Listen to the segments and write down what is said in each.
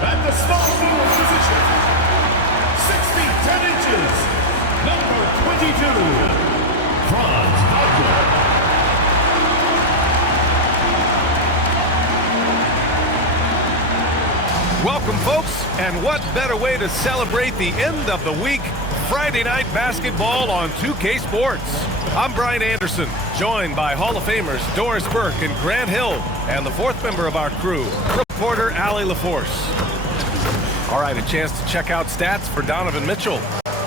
At the small forward position, 6 feet 10 inches, number 22, Welcome, folks, and what better way to celebrate the end of the week? Friday night basketball on 2K Sports. I'm Brian Anderson, joined by Hall of Famers Doris Burke and Grant Hill, and the fourth member of our crew, reporter Allie LaForce. All right, a chance to check out stats for Donovan Mitchell.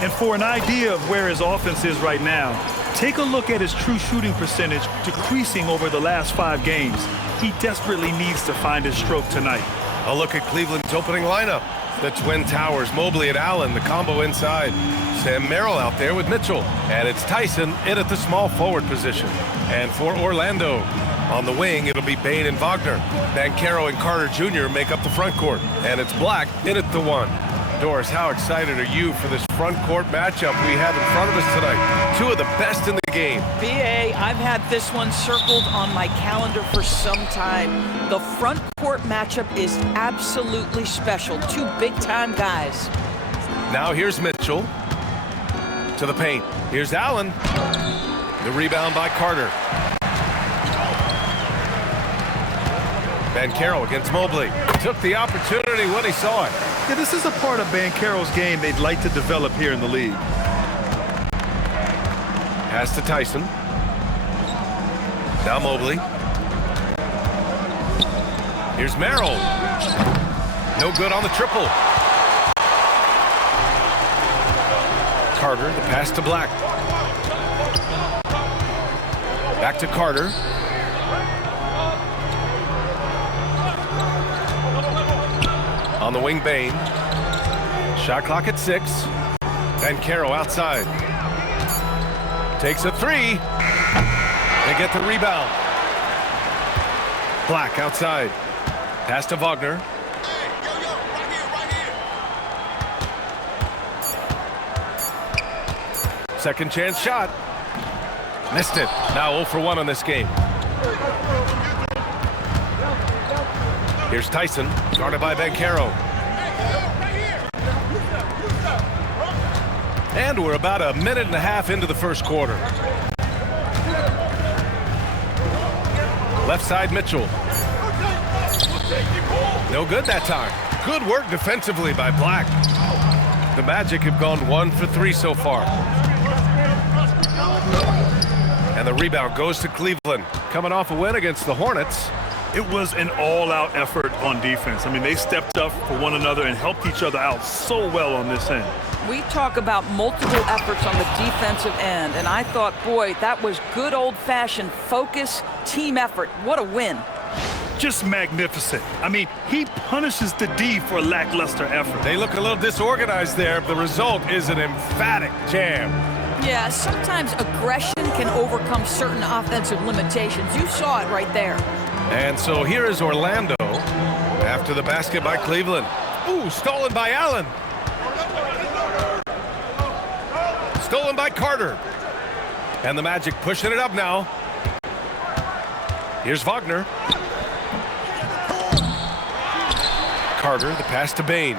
And for an idea of where his offense is right now, take a look at his true shooting percentage decreasing over the last 5 games. He desperately needs to find his stroke tonight. A look at Cleveland's opening lineup. The Twin Towers, Mobley and Allen, the combo inside. Sam Merrill out there with Mitchell. And it's Tyson in at the small forward position. And for Orlando, on the wing, it'll be Bane and Wagner. Banchero and Carter Jr. make up the front court. And it's Black in at the 1. Doris, how excited are you for this front court matchup we have in front of us tonight? 2 of the best in the game. B.A., I've had this one circled on my calendar for some time. The front court matchup is absolutely special. 2 big-time guys. Now here's Mitchell to the paint. Here's Allen. The rebound by Carter. Banchero against Mobley. Took the opportunity when he saw it. Yeah, this is a part of Banchero's game they'd like to develop here in the league. Pass to Tyson. Now Mobley. Here's Merrill. No good on the triple. Carter, the pass to Black. Back to Carter. On the wing, Bane. Shot clock at 6. Banchero outside. Takes a 3. They get the rebound. Black outside. Pass to Wagner. Second chance shot. Missed it. Now 0 for 1 on this game. Here's Tyson, guarded by Banchero. And we're about a minute and a half into the first quarter. Left side, Mitchell. No good that time. Good work defensively by Black. The Magic have gone 1 for 3 so far. And the rebound goes to Cleveland. Coming off a win against the Hornets. It was an all-out effort on defense. I mean, they stepped up for one another and helped each other out so well on this end. We talk about multiple efforts on the defensive end, and I thought, boy, that was good old-fashioned focus, team effort. What a win. Just magnificent. I mean, he punishes the D for lackluster effort. They look a little disorganized there. The result is an emphatic jam. Yeah, sometimes aggression can overcome certain offensive limitations. You saw it right there. And so here is Orlando after the basket by Cleveland. Ooh, stolen by Allen. Stolen by Carter. And the Magic pushing it up now. Here's Wagner. Carter, the pass to Bane.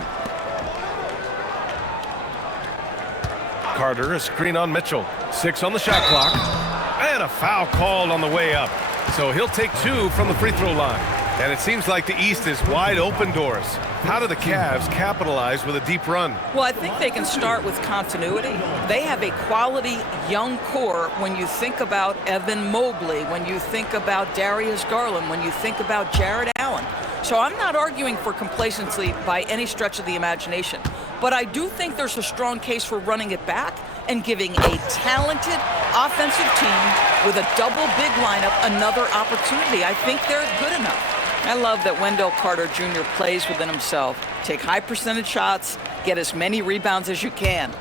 Carter, a screen on Mitchell. 6 on the shot clock. And a foul called on the way up. So he'll take 2 from the free throw line. And it seems like the East is wide open, Doris. How do the Cavs capitalize with a deep run? Well, I think they can start with continuity. They have a quality young core when you think about Evan Mobley, when you think about Darius Garland, when you think about Jared Allen. So I'm not arguing for complacency by any stretch of the imagination. But I do think there's a strong case for running it back and giving a talented offensive team with a double big lineup another opportunity. I think they're good enough. I love that Wendell Carter Jr. plays within himself. Take high percentage shots, get as many rebounds as you can.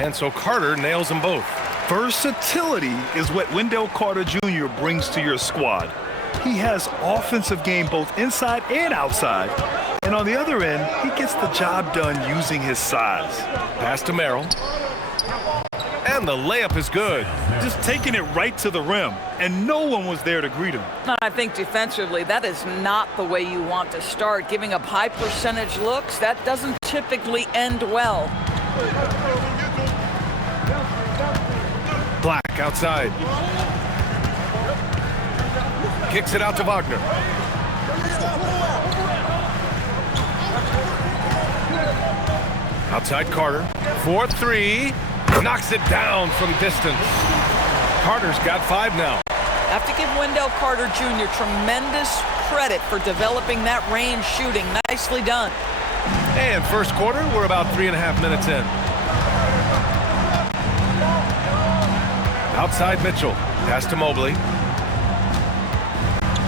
And so Carter nails them both. Versatility is what Wendell Carter Jr. brings to your squad. He has offensive game both inside and outside. And on the other end, he gets the job done using his size. Pass to Merrill. And the layup is good. Just taking it right to the rim, and no one was there to greet him. I think defensively, that is not the way you want to start. Giving up high percentage looks, that doesn't typically end well. Black outside. Kicks it out to Wagner. Outside Carter. 4-3. Knocks it down from distance. Carter's got 5 now. Have to give Wendell Carter Jr. tremendous credit for developing that range shooting. Nicely done. And first quarter, we're about 3.5 minutes in. Outside Mitchell. Pass to Mobley.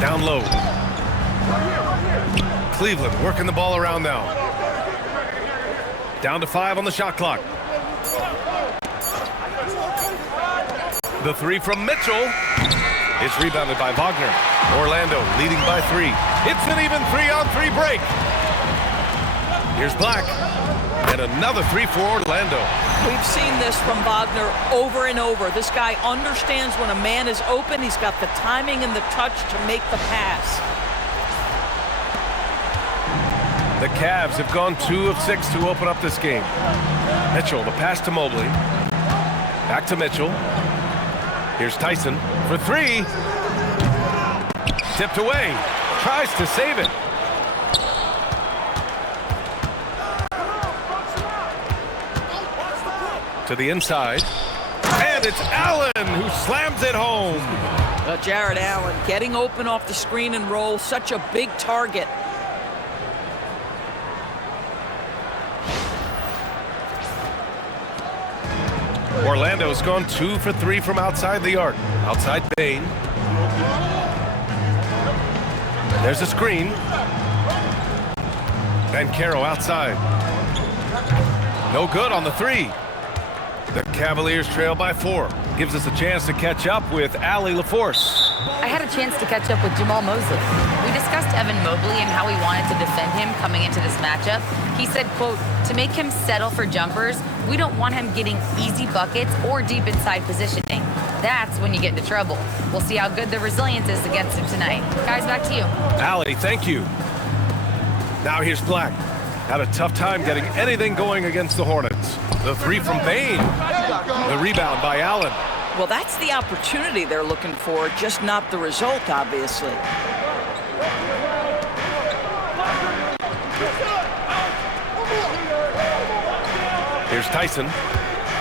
Down low. Cleveland working the ball around now. Down to 5 on the shot clock. The 3 from Mitchell is rebounded by Wagner. Orlando leading by 3. It's an even 3-on-3 break. Here's Black. And another 3 for Orlando. We've seen this from Wagner over and over. This guy understands when a man is open. He's got the timing and the touch to make the pass. The Cavs have gone 2 of 6 to open up this game. Mitchell, the pass to Mobley. Back to Mitchell. Here's Tyson for 3. Tipped away. Tries to save it. To the inside. And it's Allen who slams it home. Jared Allen getting open off the screen and roll. Such a big target. Orlando's gone 2 for 3 from outside the arc. Outside Bain. There's a screen. Banchero outside. No good on the 3. The Cavaliers trail by 4. Gives us a chance to catch up with Allie LaForce. I had a chance to catch up with Jamal Mosley. We discussed Evan Mobley and how we wanted to defend him coming into this matchup. He said, quote, to make him settle for jumpers, we don't want him getting easy buckets or deep inside positioning. That's when you get into trouble. We'll see how good the resilience is against him tonight. Guys, back to you. Allie, thank you. Now here's Black. Had a tough time getting anything going against the Hornets. The 3 from Bain. The rebound by Allen. Well, that's the opportunity they're looking for, just not the result, obviously. Here's Tyson.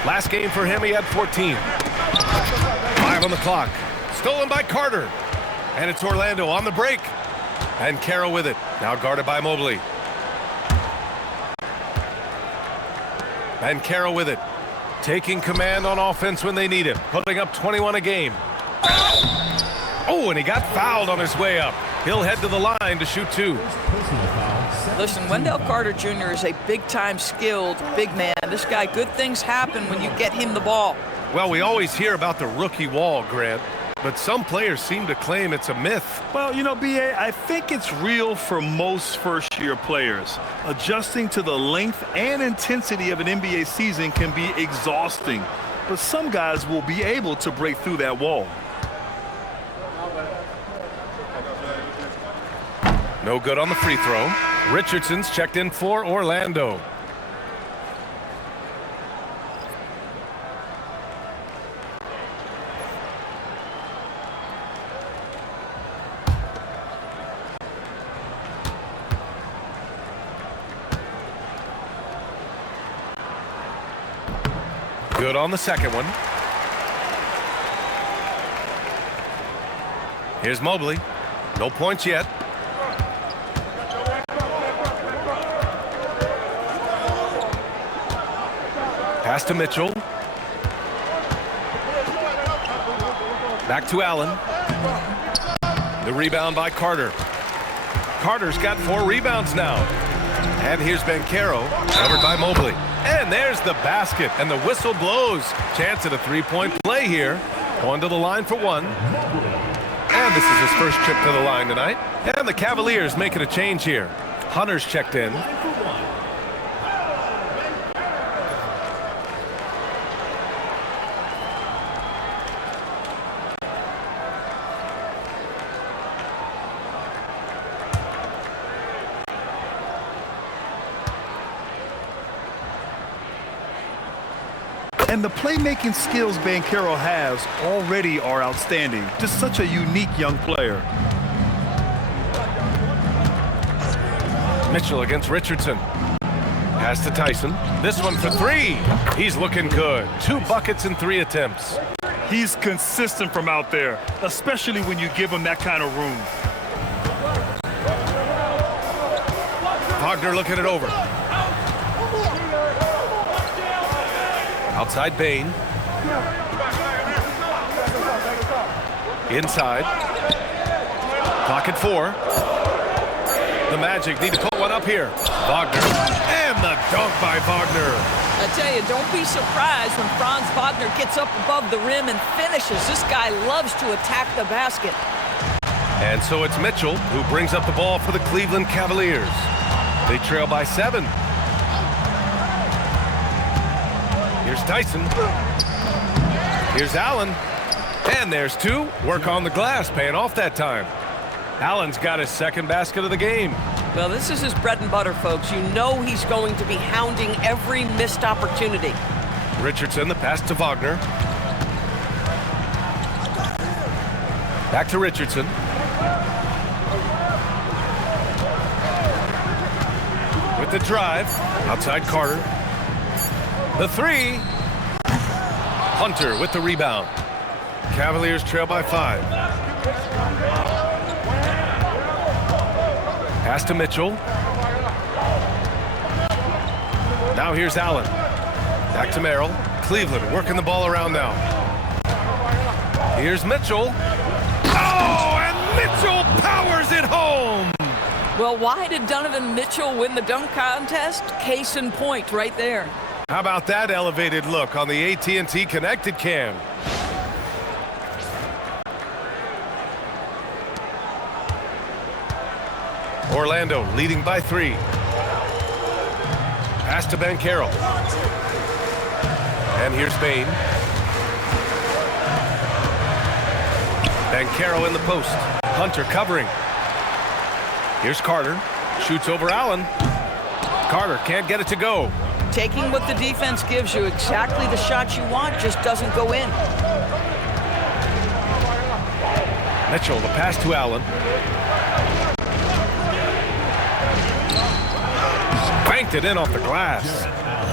Last game for him, he had 14. 5 on the clock. Stolen by Carter. And it's Orlando on the break. And Carroll with it. Now guarded by Mobley. And Carroll with it. Taking command on offense when they need him. Putting up 21 a game. Oh, and he got fouled on his way up. He'll head to the line to shoot 2. Listen, Wendell Carter Jr. is a big-time skilled big man. This guy, good things happen when you get him the ball. Well, we always hear about the rookie wall, Grant. But some players seem to claim it's a myth. Well, you know, B.A., I think it's real for most first-year players. Adjusting to the length and intensity of an NBA season can be exhausting. But some guys will be able to break through that wall. No good on the free throw. Richardson's checked in for Orlando. Good on the second one. Here's Mobley. No points yet. Pass to Mitchell. Back to Allen. The rebound by Carter. Carter's got 4 rebounds now. And here's Banchero, covered by Mobley. And there's the basket, and the whistle blows. Chance at a 3-point play here. Going to the line for 1. And this is his first trip to the line tonight. And the Cavaliers making a change here. Hunter's checked in. And the playmaking skills Banchero has already are outstanding. Just such a unique young player. Mitchell against Richardson. Pass to Tyson. This one for three. He's looking good. 2 buckets in 3 attempts. He's consistent from out there, especially when you give him that kind of room. Wagner looking it over. Outside Bain. Inside. Clock at 4. The Magic need to put one up here. Wagner. And the dunk by Wagner. I tell you, don't be surprised when Franz Wagner gets up above the rim and finishes. This guy loves to attack the basket. And so it's Mitchell who brings up the ball for the Cleveland Cavaliers. They trail by 7. Here's Tyson. Here's Allen. And there's 2. Work on the glass, paying off that time. Allen's got his 2nd basket of the game. Well, this is his bread and butter, folks. You know he's going to be hounding every missed opportunity. Richardson, the pass to Wagner. Back to Richardson. With the drive. Outside Carter. The 3. Hunter with the rebound. Cavaliers trail by 5. Pass to Mitchell. Now here's Allen. Back to Merrill. Cleveland working the ball around now. Here's Mitchell. Oh, and Mitchell powers it home. Well, why did Donovan Mitchell win the dunk contest? Case in point right there. How about that elevated look on the AT&T Connected Cam? Orlando leading by 3. Pass to Banchero. And here's Bain. Banchero in the post. Hunter covering. Here's Carter. Shoots over Allen. Carter can't get it to go. Taking what the defense gives you, exactly the shot you want, just doesn't go in. Mitchell, the pass to Allen. Banked it in off the glass.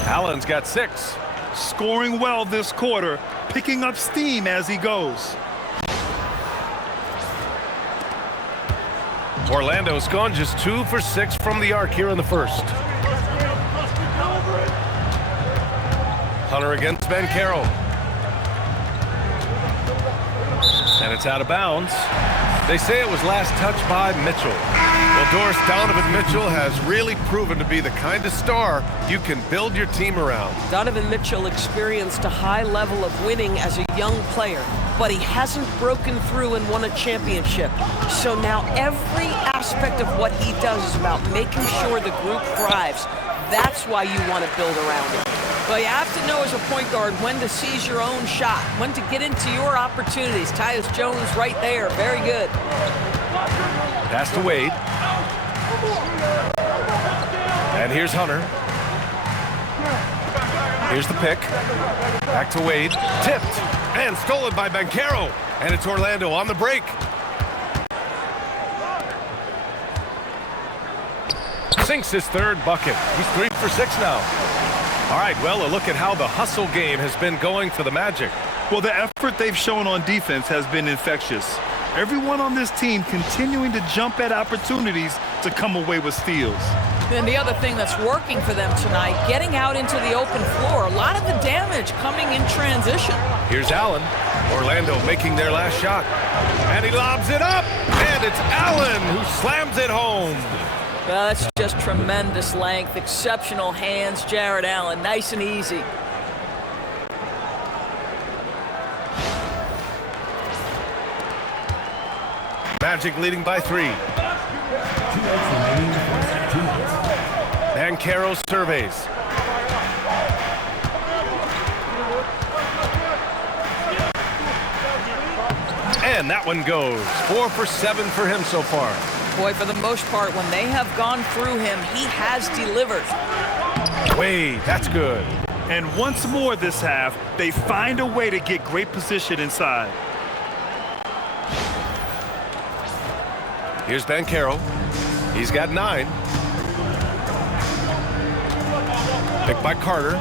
Allen's got 6. Scoring well this quarter, picking up steam as he goes. Orlando's gone just 2 for 6 from the arc here in the first. Hunter against Banchero. And it's out of bounds. They say it was last touched by Mitchell. Well, Doris, Donovan Mitchell has really proven to be the kind of star you can build your team around. Donovan Mitchell experienced a high level of winning as a young player, but he hasn't broken through and won a championship. So now every aspect of what he does is about making sure the group thrives. That's why you want to build around him. Well, you have to know as a point guard when to seize your own shot, when to get into your opportunities. Tyus Jones right there. Very good. Pass to Wade. And here's Hunter. Here's the pick. Back to Wade. Tipped and stolen by Banchero. And it's Orlando on the break. Sinks his 3rd bucket. He's 3 for 6 now. All right, well, a look at how the hustle game has been going for the Magic. Well, the effort they've shown on defense has been infectious. Everyone on this team continuing to jump at opportunities to come away with steals. And the other thing that's working for them tonight, getting out into the open floor. A lot of the damage coming in transition. Here's Allen. Orlando making their last shot. And he lobs it up. And it's Allen who slams it home. Well, that's just tremendous length, exceptional hands, Jared Allen, nice and easy. Magic leading by 3. Banchero surveys. And that one goes. 4 for 7 for him so far. Boy, for the most part, when they have gone through him, he has delivered. Wade, that's good. And once more this half, they find a way to get great position inside. Here's Banchero. He's got 9. Picked by Carter.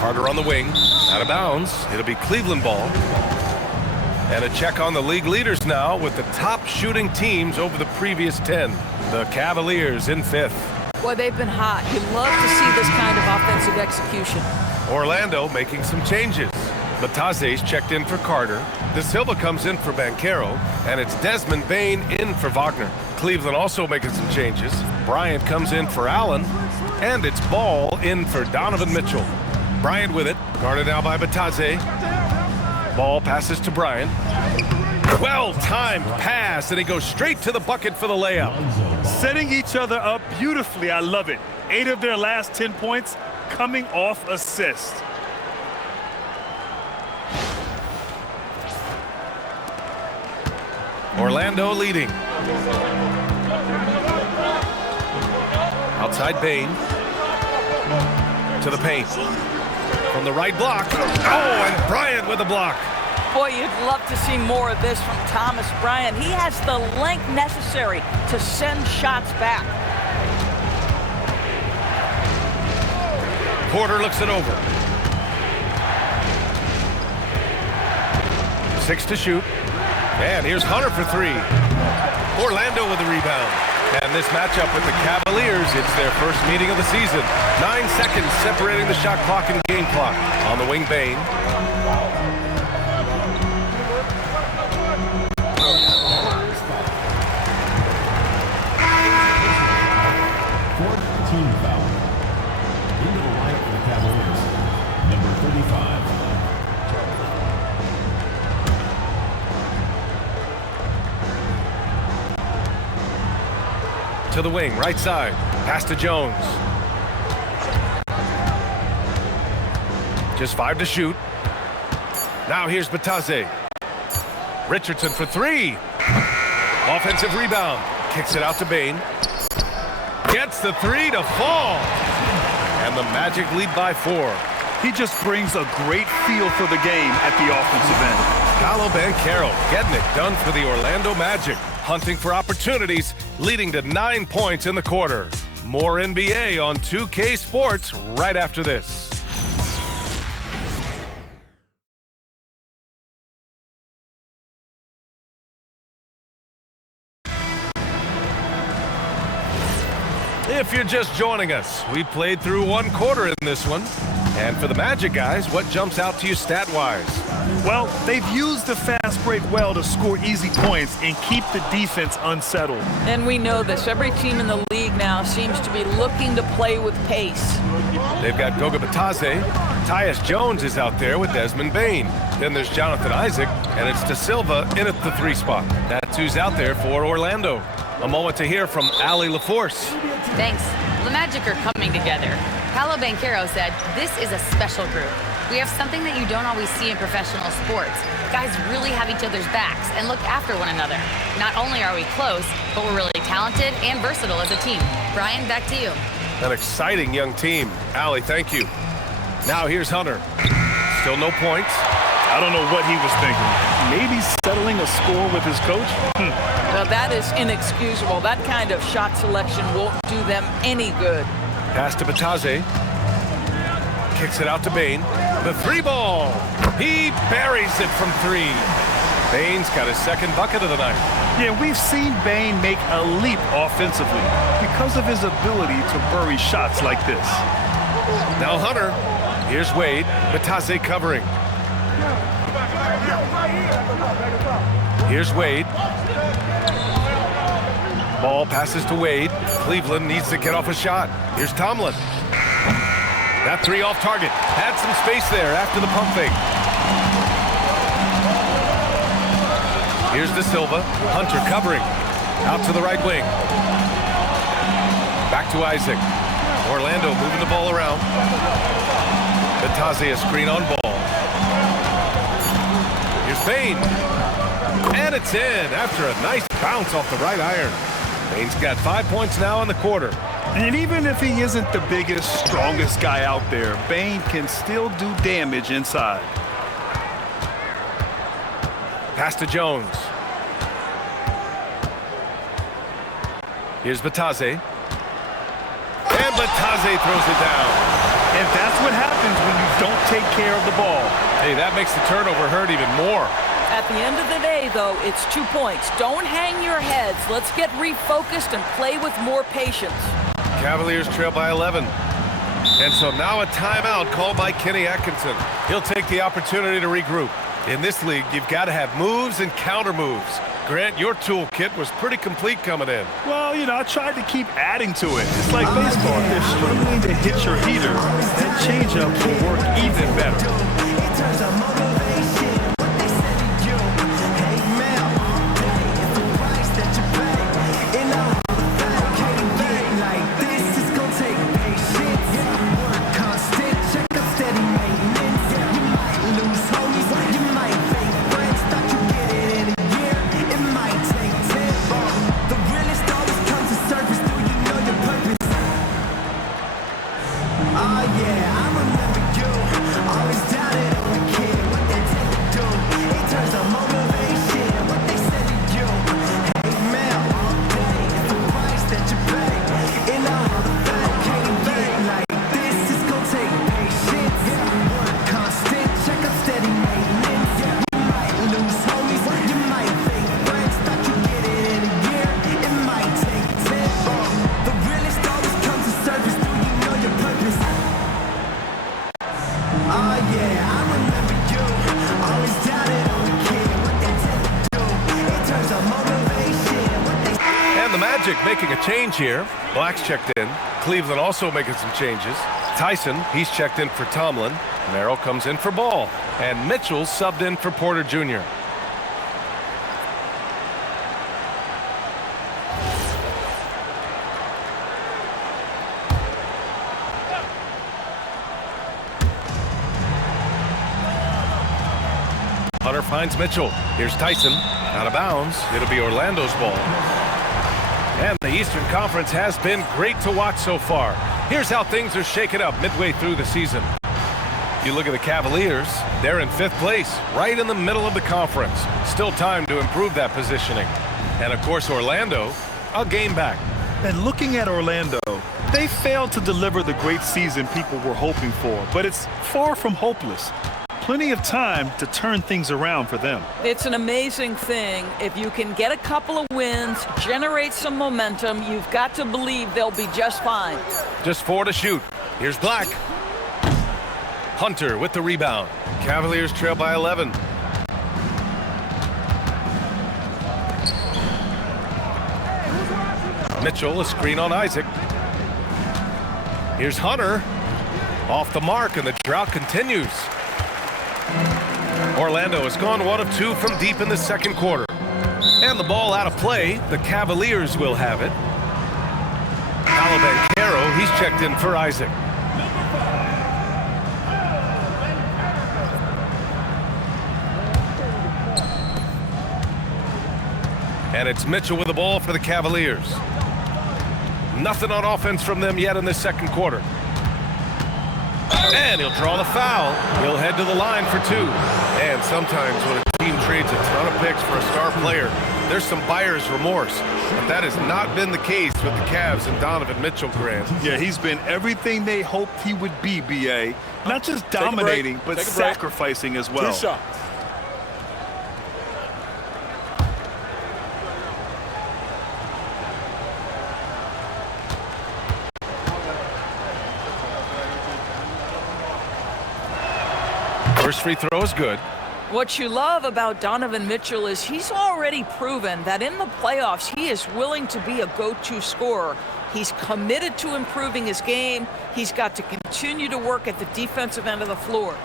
Carter on the wing. Out of bounds. It'll be Cleveland ball. And a check on the league leaders now with the top shooting teams over the previous 10. The Cavaliers in 5th. Boy, they've been hot. You love to see this kind of offensive execution. Orlando making some changes. Bataze's checked in for Carter. De Silva comes in for Banchero. And it's Desmond Bane in for Wagner. Cleveland also making some changes. Bryant comes in for Allen. And it's Ball in for Donovan Mitchell. Bryant with it. Guarded now by Bataze. Ball passes to Bryant. Well-timed pass, and he goes straight to the bucket for the layup. Setting each other up beautifully. I love it. 8 of their last 10 points coming off assist. Orlando leading. Outside Bane. To the paint. From the right block. Oh, and Bryant with the block. Boy, you'd love to see more of this from Thomas Bryant. He has the length necessary to send shots back. Porter looks it over. 6 to shoot. And here's Hunter for 3. Orlando with the rebound. And this matchup with the Cavaliers, it's their first meeting of the season. 9 seconds separating the shot clock and game clock. On the wing, Bane. Fourth team foul. Into the line for the Cavaliers. Number 35. To the wing, right side. Pass to Jones. Just 5 to shoot. Now here's Bataze. Richardson for 3. Offensive rebound. Kicks it out to Bane. Gets the 3 to fall. And the Magic lead by 4. He just brings a great feel for the game at the offensive end. Paolo Banchero getting it done for the Orlando Magic. Hunting for opportunities, leading to 9 points in the quarter. More NBA on 2K Sports right after this. If you're just joining us, we played through 1 quarter in this one. And for the Magic guys, what jumps out to you stat-wise? Well, they've used the fast break well to score easy points and keep the defense unsettled. And we know this. Every team in the league now seems to be looking to play with pace. They've got Goga Bataze. Tyus Jones is out there with Desmond Bane. Then there's Jonathan Isaac, and it's De Silva in at the 3 spot. That's who's out there for Orlando. A moment to hear from Allie LaForce. Thanks. The Magic are coming together. Paolo Banchero said, "This is a special group. We have something that you don't always see in professional sports. Guys really have each other's backs and look after one another. Not only are we close, but we're really talented and versatile as a team." Brian, back to you. An exciting young team. Allie, thank you. Now here's Hunter. Still no points. I don't know what he was thinking. Maybe settling a score with his coach? Now that is inexcusable. That kind of shot selection won't do them any good. Pass to Bataze. Kicks it out to Bane. The 3 ball. He buries it from 3. Bane's got his 2nd bucket of the night. Yeah, we've seen Bane make a leap offensively because of his ability to bury shots like this. Now Hunter. Here's Wade. Bataze covering. Here's Wade. Ball passes to Wade. Cleveland needs to get off a shot. Here's Tomlin. That 3 off target. Had some space there after the pump fake. Here's De Silva. Hunter covering. Out to the right wing. Back to Isaac. Orlando moving the ball around. Bataze a screen on ball. Here's Bane. And it's in after a nice bounce off the right iron. Bane's got 5 points now in the quarter. And even if he isn't the biggest, strongest guy out there, Bane can still do damage inside. Pass to Jones. Here's Batase. And Batase throws it down. And that's what happens when you don't take care of the ball. Hey, that makes the turnover hurt even more. At the end of the day, though, it's 2 points. Don't hang your heads. Let's get refocused and play with more patience. Cavaliers trail by 11. And so now a timeout called by Kenny Atkinson. He'll take the opportunity to regroup. In this league, you've got to have moves and counter moves. Grant, your toolkit was pretty complete coming in. Well, you know, I tried to keep adding to it. It's like baseball. If they're struggling to hit your heater, that changeup will work even better. Making a change here. Black's checked in. Cleveland also making some changes. Tyson, he's checked in for Tomlin. Merrill comes in for Ball. And Mitchell subbed in for Porter Jr. Hunter finds Mitchell. Here's Tyson. Out of bounds. It'll be Orlando's ball. And the Eastern Conference has been great to watch so far. Here's how things are shaken up midway through the season. You look at the Cavaliers, they're in 5th place, right in the middle of the conference. Still time to improve that positioning. And of course, Orlando, a game back. And looking at Orlando, they failed to deliver the great season people were hoping for, but it's far from hopeless. Plenty of time to turn things around for them. It's an amazing thing. If you can get a couple of wins, generate some momentum, you've got to believe they'll be just fine. Just 4 to shoot. Here's Black. Hunter with the rebound. Cavaliers trail by 11. Mitchell, a screen on Isaac. Here's Hunter. Off the mark, and the drought continues. Orlando has gone 1 of 2 from deep in the second quarter. And the ball out of play. The Cavaliers will have it. Caro, he's checked in for Isaac. And it's Mitchell with the ball for the Cavaliers. Nothing on offense from them yet in the second quarter. And he'll draw the foul. He'll head to the line for 2. And sometimes when a team trades a ton of picks for a star player, there's some buyer's remorse. But that has not been the case with the Cavs and Donovan Mitchell, Grant. Yeah, he's been everything they hoped he would be, B.A. Not just dominating, but sacrificing as well. 2 shots. First free throw is good. What you love about Donovan Mitchell is he's already proven that in the playoffs he is willing to be a go-to scorer. He's committed to improving his game. He's got to continue to work at the defensive end of the floor.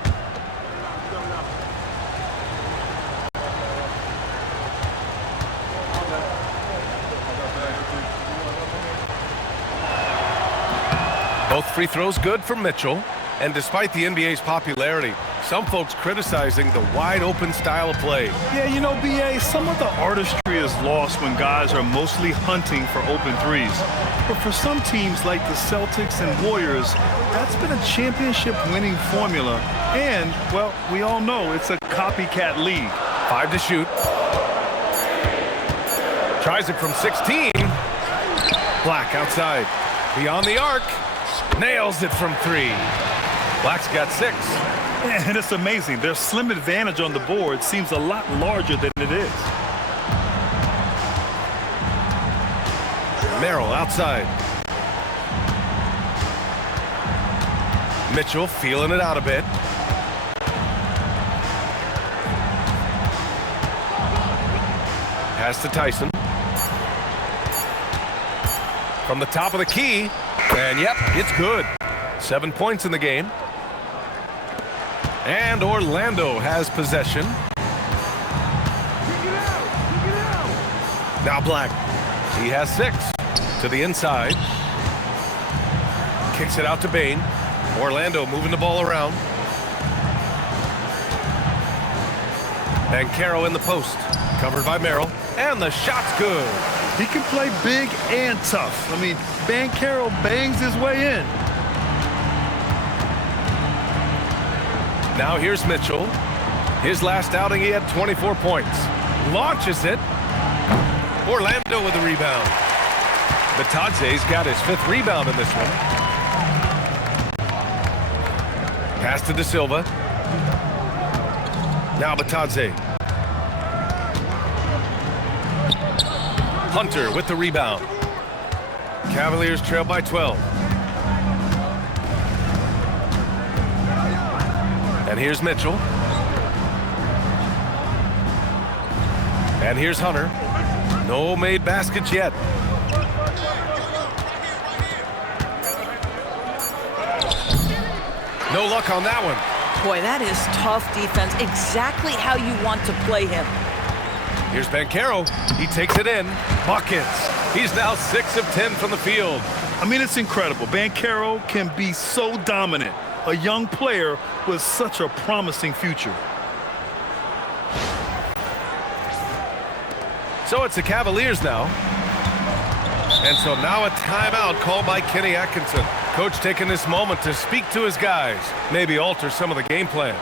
Both free throws good for Mitchell. And despite the NBA's popularity, Some folks criticizing the wide-open style of play. Yeah, you know, B.A., some of the artistry is lost when guys are mostly hunting for open threes. But for some teams like the Celtics and Warriors, that's been a championship-winning formula. And, well, we all know it's a copycat league. 5 to shoot. Tries it from 16. Black outside. Beyond the arc. Nails it from 3. Black's got 6. And it's amazing. Their slim advantage on the board seems a lot larger than it is. Merrill outside. Mitchell feeling it out a bit. Pass to Tyson. From the top of the key. And yep, it's good. 7 points in the game. And Orlando has possession. Now Black. He has 6. To the inside. Kicks it out to Bain. Orlando moving the ball around. Banchero in the post. Covered by Merrill. And the shot's good. He can play big and tough. I mean, Banchero bangs his way in. Now here's Mitchell. His last outing, he had 24 points. Launches it. Orlando with a rebound. Batadze's got his 5th rebound in this one. Pass to De Silva. Now Batadze. Hunter with the rebound. Cavaliers trail by 12. And here's Mitchell. And here's Hunter. No made baskets yet. No luck on that one. Boy, that is tough defense. Exactly how you want to play him. Here's Banchero. He takes it in. Buckets. He's now 6 of 10 from the field. I mean, it's incredible. Banchero can be so dominant. A young player with such a promising future. So it's the Cavaliers now. And so now a timeout called by Kenny Atkinson. Coach taking this moment to speak to his guys, maybe alter some of the game plan.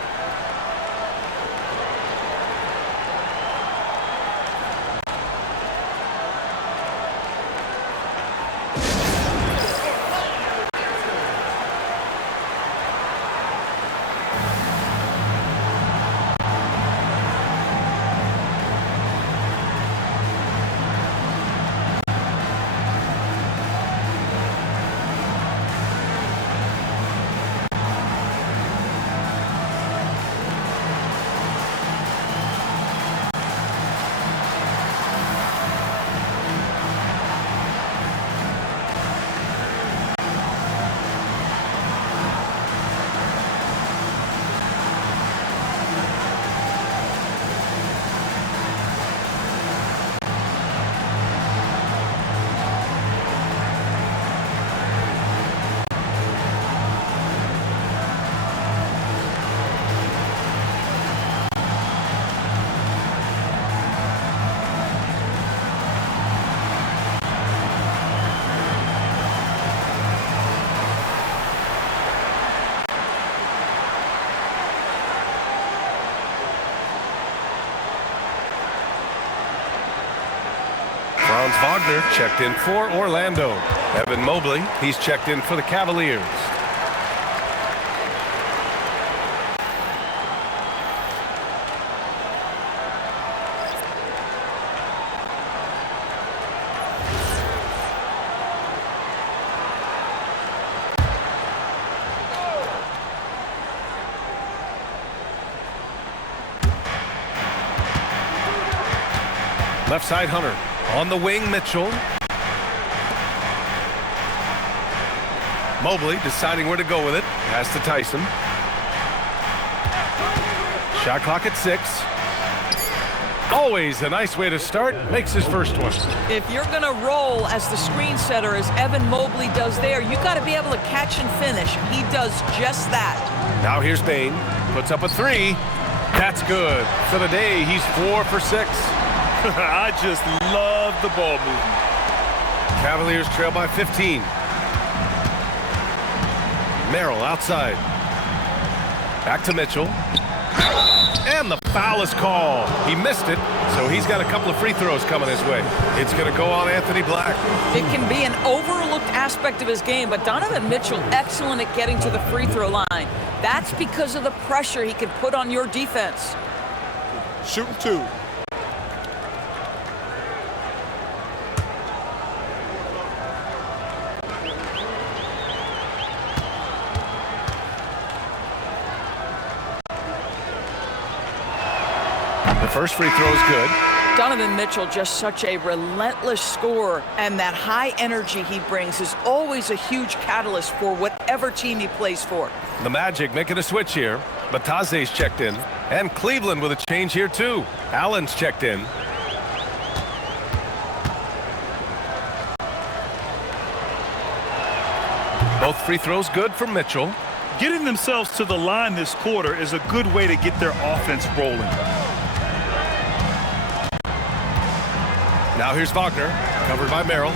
Wagner checked in for Orlando. Evan Mobley, he's checked in for the Cavaliers. Left side, Hunter. On the wing, Mitchell. Mobley deciding where to go with it. Pass to Tyson. Shot clock at 6. Always a nice way to start. Makes his first one. If you're going to roll as the screen setter, as Evan Mobley does there, you got to be able to catch and finish. He does just that. Now here's Bain. Puts up a three. That's good. For the day, he's 4 for 6. I just love the ball movement. Cavaliers trail by 15. Merrill outside. Back to Mitchell. And the foul is called. He missed it, so he's got a couple of free throws coming his way. It's going to go on Anthony Black. It can be an overlooked aspect of his game, but Donovan Mitchell, excellent at getting to the free throw line. That's because of the pressure he can put on your defense. Shooting 2. The first free throw is good. Donovan Mitchell, just such a relentless scorer, and that high energy he brings is always a huge catalyst for whatever team he plays for. The Magic making a switch here. Bataze's checked in. And Cleveland with a change here, too. Allen's checked in. Both free throws good for Mitchell. Getting themselves to the line this quarter is a good way to get their offense rolling. Now here's Wagner, covered by Merrill.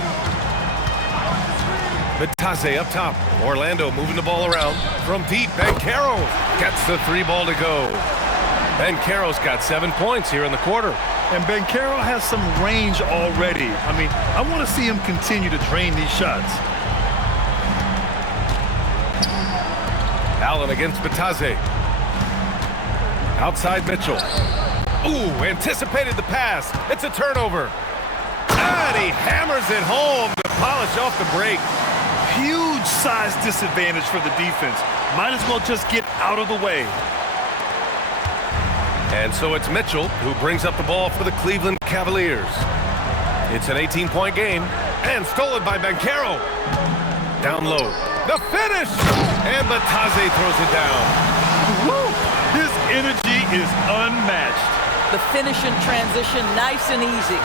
Bataze up top. Orlando moving the ball around. From deep, Banchero gets the 3-ball to go. Banchero's got 7 points here in the quarter. And Banchero has some range already. I mean, I want to see him continue to drain these shots. Allen against Bataze. Outside Mitchell. Ooh, anticipated the pass. It's a turnover. And he hammers it home to polish off the break. Huge size disadvantage for the defense. Might as well just get out of the way. And so it's Mitchell who brings up the ball for the Cleveland Cavaliers. It's an 18-point game and stolen by Banchero. Down low. The finish! And Bataze throws it down. Woo! His energy is unmatched. The finish in transition, nice and easy.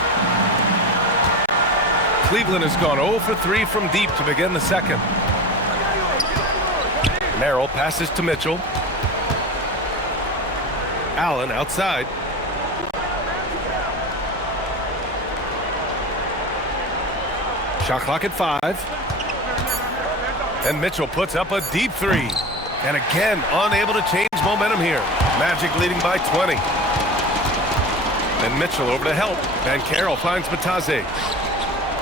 Cleveland has gone 0 for 3 from deep to begin the second. Merrill passes to Mitchell. Allen outside. Shot clock at 5. And Mitchell puts up a deep 3. And again, unable to change momentum here. Magic leading by 20. And Mitchell over to help. Banchero finds Bataze.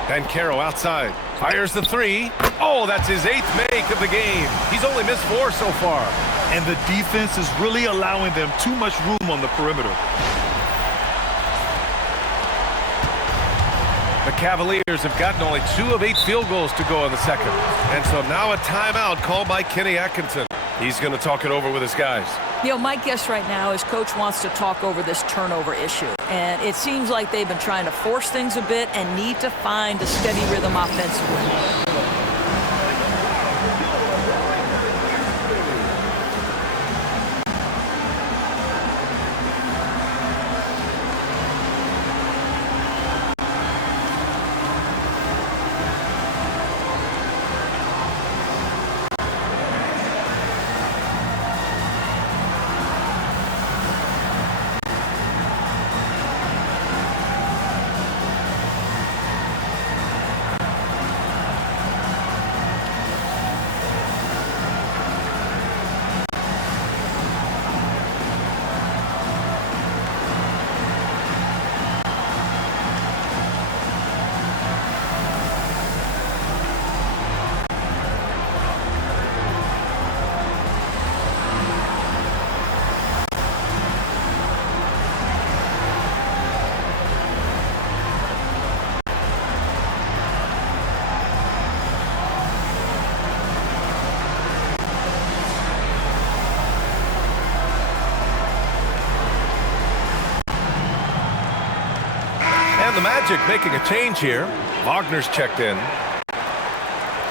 Banchero outside. Fires the 3. Oh, that's his 8th make of the game. He's only missed 4 so far. And the defense is really allowing them too much room on the perimeter. The Cavaliers have gotten only 2 of 8 field goals to go in the second. And so now a timeout called by Kenny Atkinson. He's going to talk it over with his guys. You know, my guess right now is Coach wants to talk over this turnover issue. And it seems like they've been trying to force things a bit and need to find a steady rhythm offensively. The Magic making a change here. Wagner's checked in.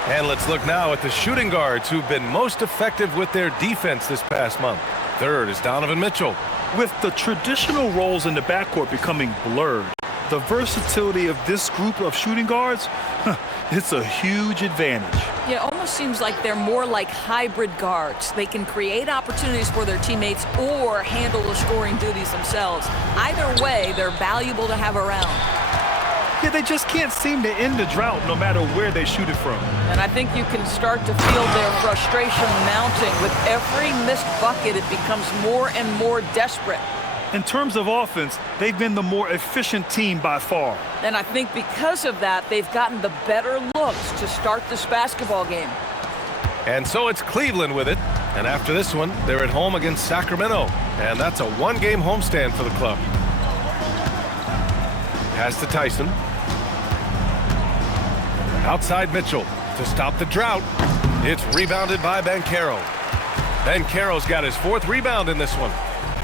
And let's look now at the shooting guards who've been most effective with their defense this past month. Third is Donovan Mitchell. With the traditional roles in the backcourt becoming blurred, the versatility of this group of shooting guards, it's a huge advantage. Yeah, it almost seems like they're more like hybrid guards. They can create opportunities for their teammates or handle the scoring duties themselves. Either way, they're valuable to have around. Yeah, they just can't seem to end the drought no matter where they shoot it from. And I think you can start to feel their frustration mounting. With every missed bucket, it becomes more and more desperate. In terms of offense, they've been the more efficient team by far. And I think because of that, they've gotten the better looks to start this basketball game. And so it's Cleveland with it. And after this one, they're at home against Sacramento. And that's a one-game homestand for the club. Pass to Tyson. Outside Mitchell to stop the drought. It's rebounded by Banchero. Banchero's got his 4th rebound in this one.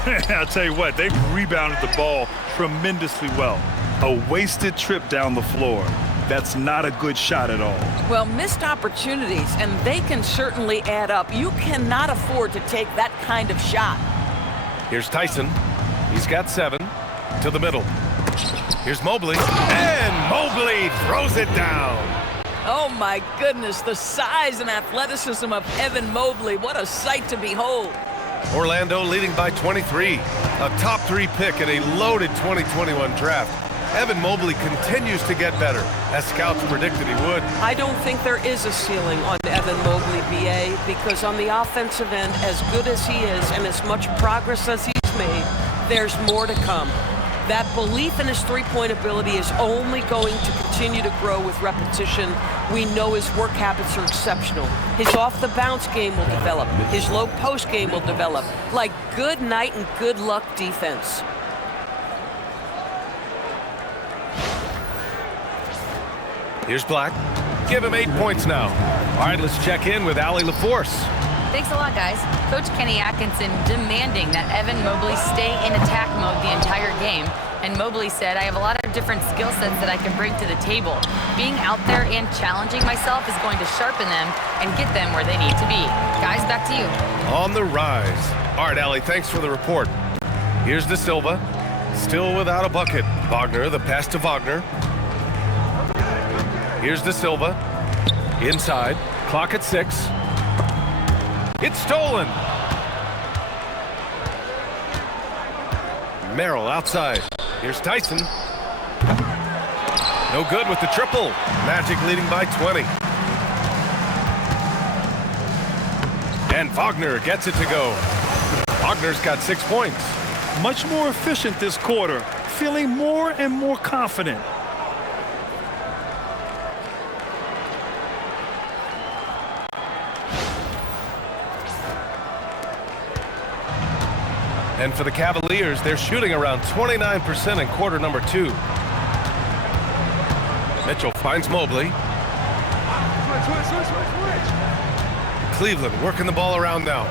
I'll tell you what, they've rebounded the ball tremendously well. A wasted trip down the floor. That's not a good shot at all. Well, missed opportunities, and they can certainly add up. You cannot afford to take that kind of shot. Here's Tyson. He's got 7 to the middle. Here's Mobley, and Mobley throws it down. Oh, my goodness, the size and athleticism of Evan Mobley. What a sight to behold. Orlando leading by 23. A top 3 pick in a loaded 2021 draft. Evan Mobley continues to get better, as scouts predicted he would. I don't think there is a ceiling on Evan Mobley, BA, because on the offensive end, as good as he is and as much progress as he's made, there's more to come. That belief in his three-point ability is only going to continue to grow with repetition. We know his work habits are exceptional. His off-the-bounce game will develop. His low-post game will develop. Like good night and good luck defense. Here's Black. Give him 8 points now. All right, let's check in with Allie LaForce. Thanks a lot, guys. Coach Kenny Atkinson demanding that Evan Mobley stay in attack mode the entire game. And Mobley said, I have a lot of different skill sets that I can bring to the table. Being out there and challenging myself is going to sharpen them and get them where they need to be. Guys, back to you. On the rise. All right, Allie, thanks for the report. Here's De Silva. Still without a bucket. Wagner, the pass to Wagner. Here's De Silva. Inside. Clock at 6. It's stolen. Merrill outside. Here's Tyson. No good with the triple. Magic leading by 20. And Wagner gets it to go. Wagner's got 6 points. Much more efficient this quarter, feeling more and more confident. And for the Cavaliers, they're shooting around 29% in quarter number 2. Mitchell finds Mobley. Cleveland working the ball around now.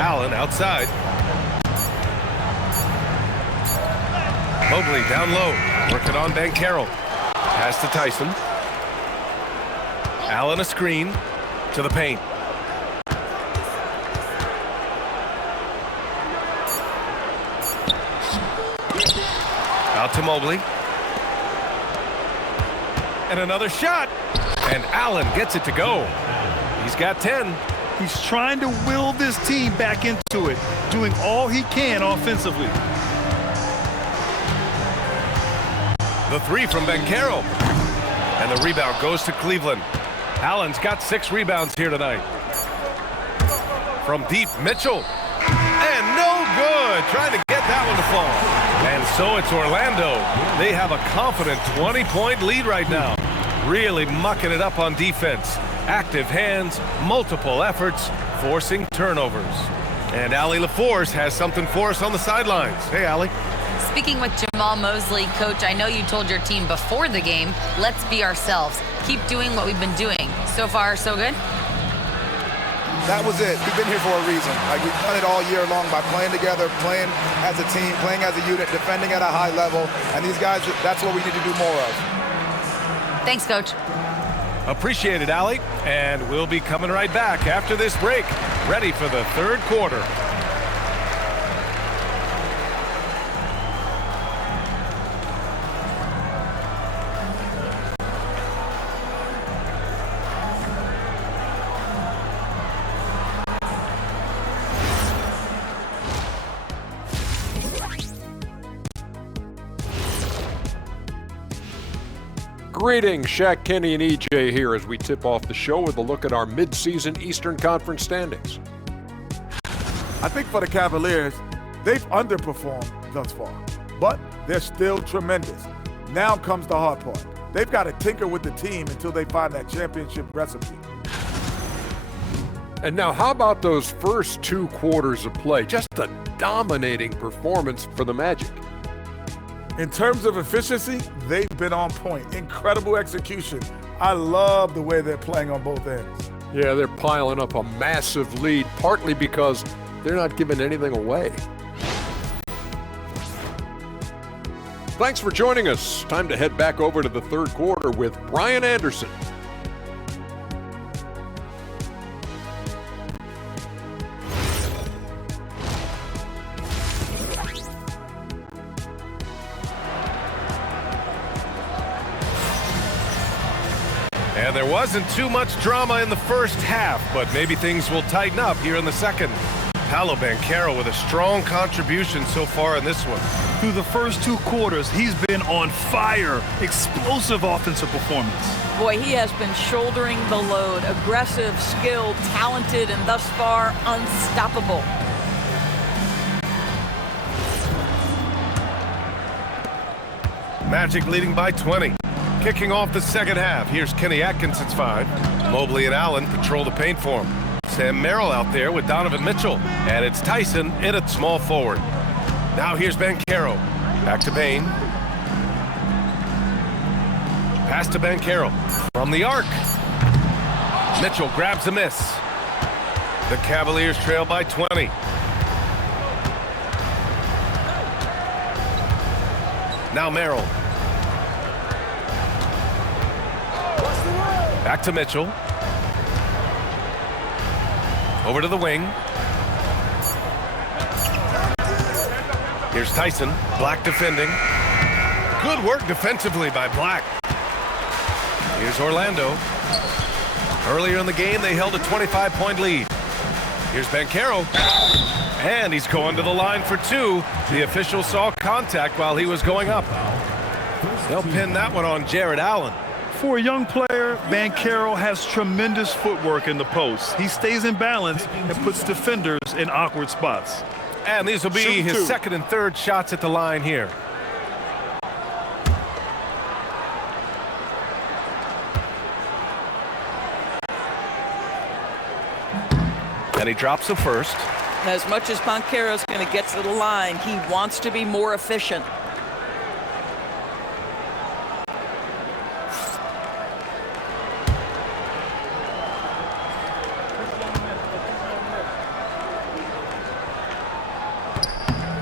Allen outside. Mobley down low, working on Banchero. Pass to Tyson. Allen a screen to the paint. Out to Mobley. And another shot. And Allen gets it to go. He's got 10. He's trying to will this team back into it, doing all he can offensively. The 3 from Banchero. And the rebound goes to Cleveland. Allen's got 6 rebounds here tonight. From deep, Mitchell. And no good. Trying to get that one to fall. And so it's Orlando. They have a confident 20-point lead right now. Really mucking it up on defense. Active hands, multiple efforts, forcing turnovers. And Allie LaForce has something for us on the sidelines. Hey, Allie. Speaking with Jamal Mosley, Coach, I know you told your team before the game, let's be ourselves. Keep doing what we've been doing. So far, so good? That was it. We've been here for a reason. Like, we've done it all year long by playing together, playing as a team, playing as a unit, defending at a high level. And these guys, that's what we need to do more of. Thanks, Coach. Appreciate it, Allie. And we'll be coming right back after this break, ready for the third quarter. Greetings, Shaq, Kenny, and EJ here as we tip off the show with a look at our mid-season Eastern Conference standings. I think for the Cavaliers, they've underperformed thus far, but they're still tremendous. Now comes the hard part. They've got to tinker with the team until they find that championship recipe. And now how about those first 2 quarters of play? Just a dominating performance for the Magic. In terms of efficiency, they've been on point. Incredible execution. I love the way they're playing on both ends. Yeah, they're piling up a massive lead, partly because they're not giving anything away. Thanks for joining us. Time to head back over to the third quarter with Brian Anderson. And there wasn't too much drama in the first half, but maybe things will tighten up here in the second. Paolo Banchero with a strong contribution so far in this one. Through the first 2 quarters, he's been on fire. Explosive offensive performance. Boy, he has been shouldering the load. Aggressive, skilled, talented, and thus far unstoppable. Magic leading by 20. Kicking off the second half, here's Kenny Atkinson's 5. Mobley and Allen patrol the paint for him. Sam Merrill out there with Donovan Mitchell. And it's Tyson in at small forward. Now here's Banchero. Back to Bane. Pass to Banchero. From the arc. Mitchell grabs a miss. The Cavaliers trail by 20. Now Merrill. Back to Mitchell. Over to the wing. Here's Tyson. Black defending. Good work defensively by Black. Here's Orlando. Earlier in the game, they held a 25-point lead. Here's Banchero. And he's going to the line for 2. The official saw contact while he was going up. They'll pin that one on Jared Allen. For a young player, Banchero has tremendous footwork in the post. He stays in balance and puts defenders in awkward spots. And these will be his second and third shots at the line here. And he drops the first. As much as Banchero's going to get to the line, he wants to be more efficient.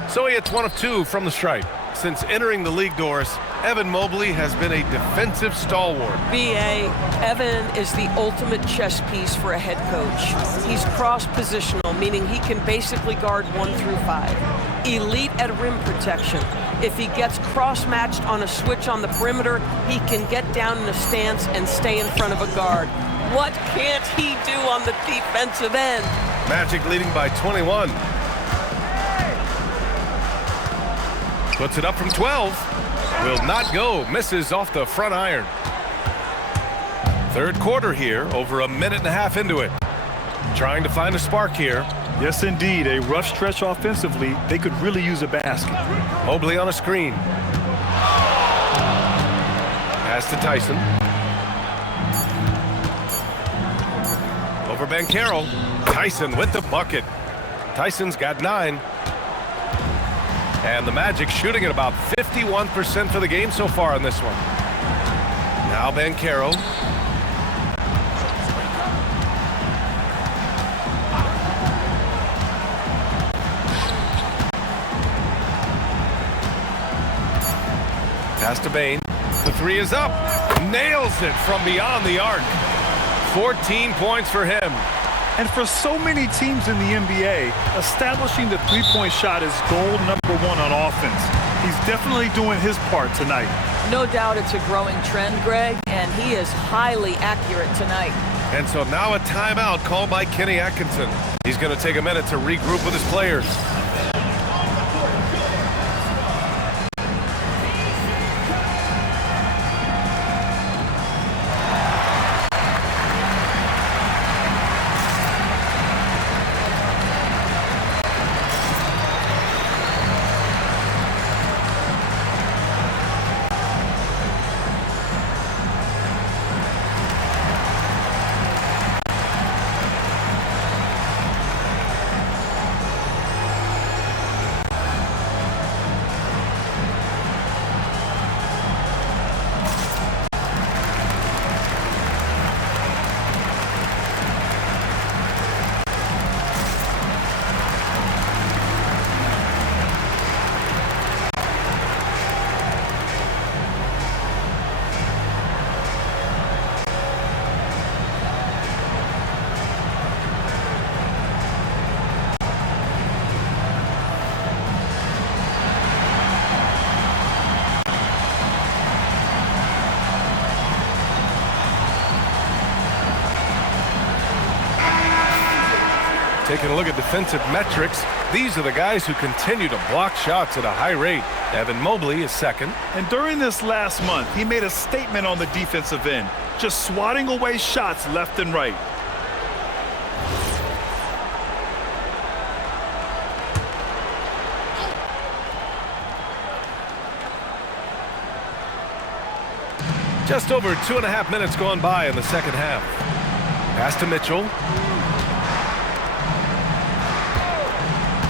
So he hits 1 of 2 from the stripe. Since entering the league doors, Evan Mobley has been a defensive stalwart. B.A., Evan is the ultimate chess piece for a head coach. He's cross-positional, meaning he can basically guard 1 through 5. Elite at rim protection. If he gets cross-matched on a switch on the perimeter, he can get down in a stance and stay in front of a guard. What can't he do on the defensive end? Magic leading by 21. Puts it up from 12. Will not go. Misses off the front iron. Third quarter here, over a minute and a half into it. Trying to find a spark here. Yes, indeed. A rough stretch offensively. They could really use a basket. Mobley on a screen. Pass to Tyson. Over Banchero. Tyson with the bucket. Tyson's got 9. And the Magic shooting at about 51% for the game so far in this one. Now Banchero. Pass to Bane. The three is up. Nails it from beyond the arc. 14 points for him. And for so many teams in the NBA, establishing the three-point shot is goal number one on offense. He's definitely doing his part tonight. No doubt it's a growing trend, Greg, and he is highly accurate tonight. And so now a timeout called by Kenny Atkinson. He's going to take a minute to regroup with his players. Taking a look at defensive metrics, these are the guys who continue to block shots at a high rate. Evan Mobley is second. And during this last month, he made a statement on the defensive end, just swatting away shots left and right. Just over 2.5 minutes gone by in the second half. Pass to Mitchell.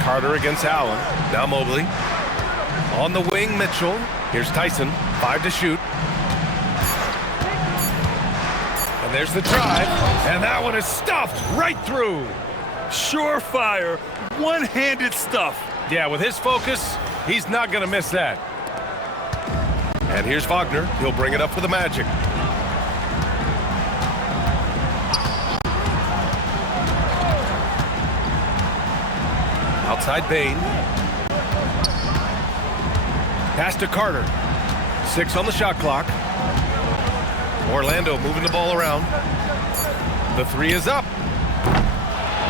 Carter against Allen. Now Mobley. On the wing, Mitchell. Here's Tyson. 5 to shoot. And there's the drive. And that one is stuffed right through. Surefire, one-handed stuff. Yeah, with his focus, he's not going to miss that. And here's Wagner. He'll bring it up for the Magic. Outside Bain. Pass to Carter. 6 on the shot clock. Orlando moving the ball around. The three is up.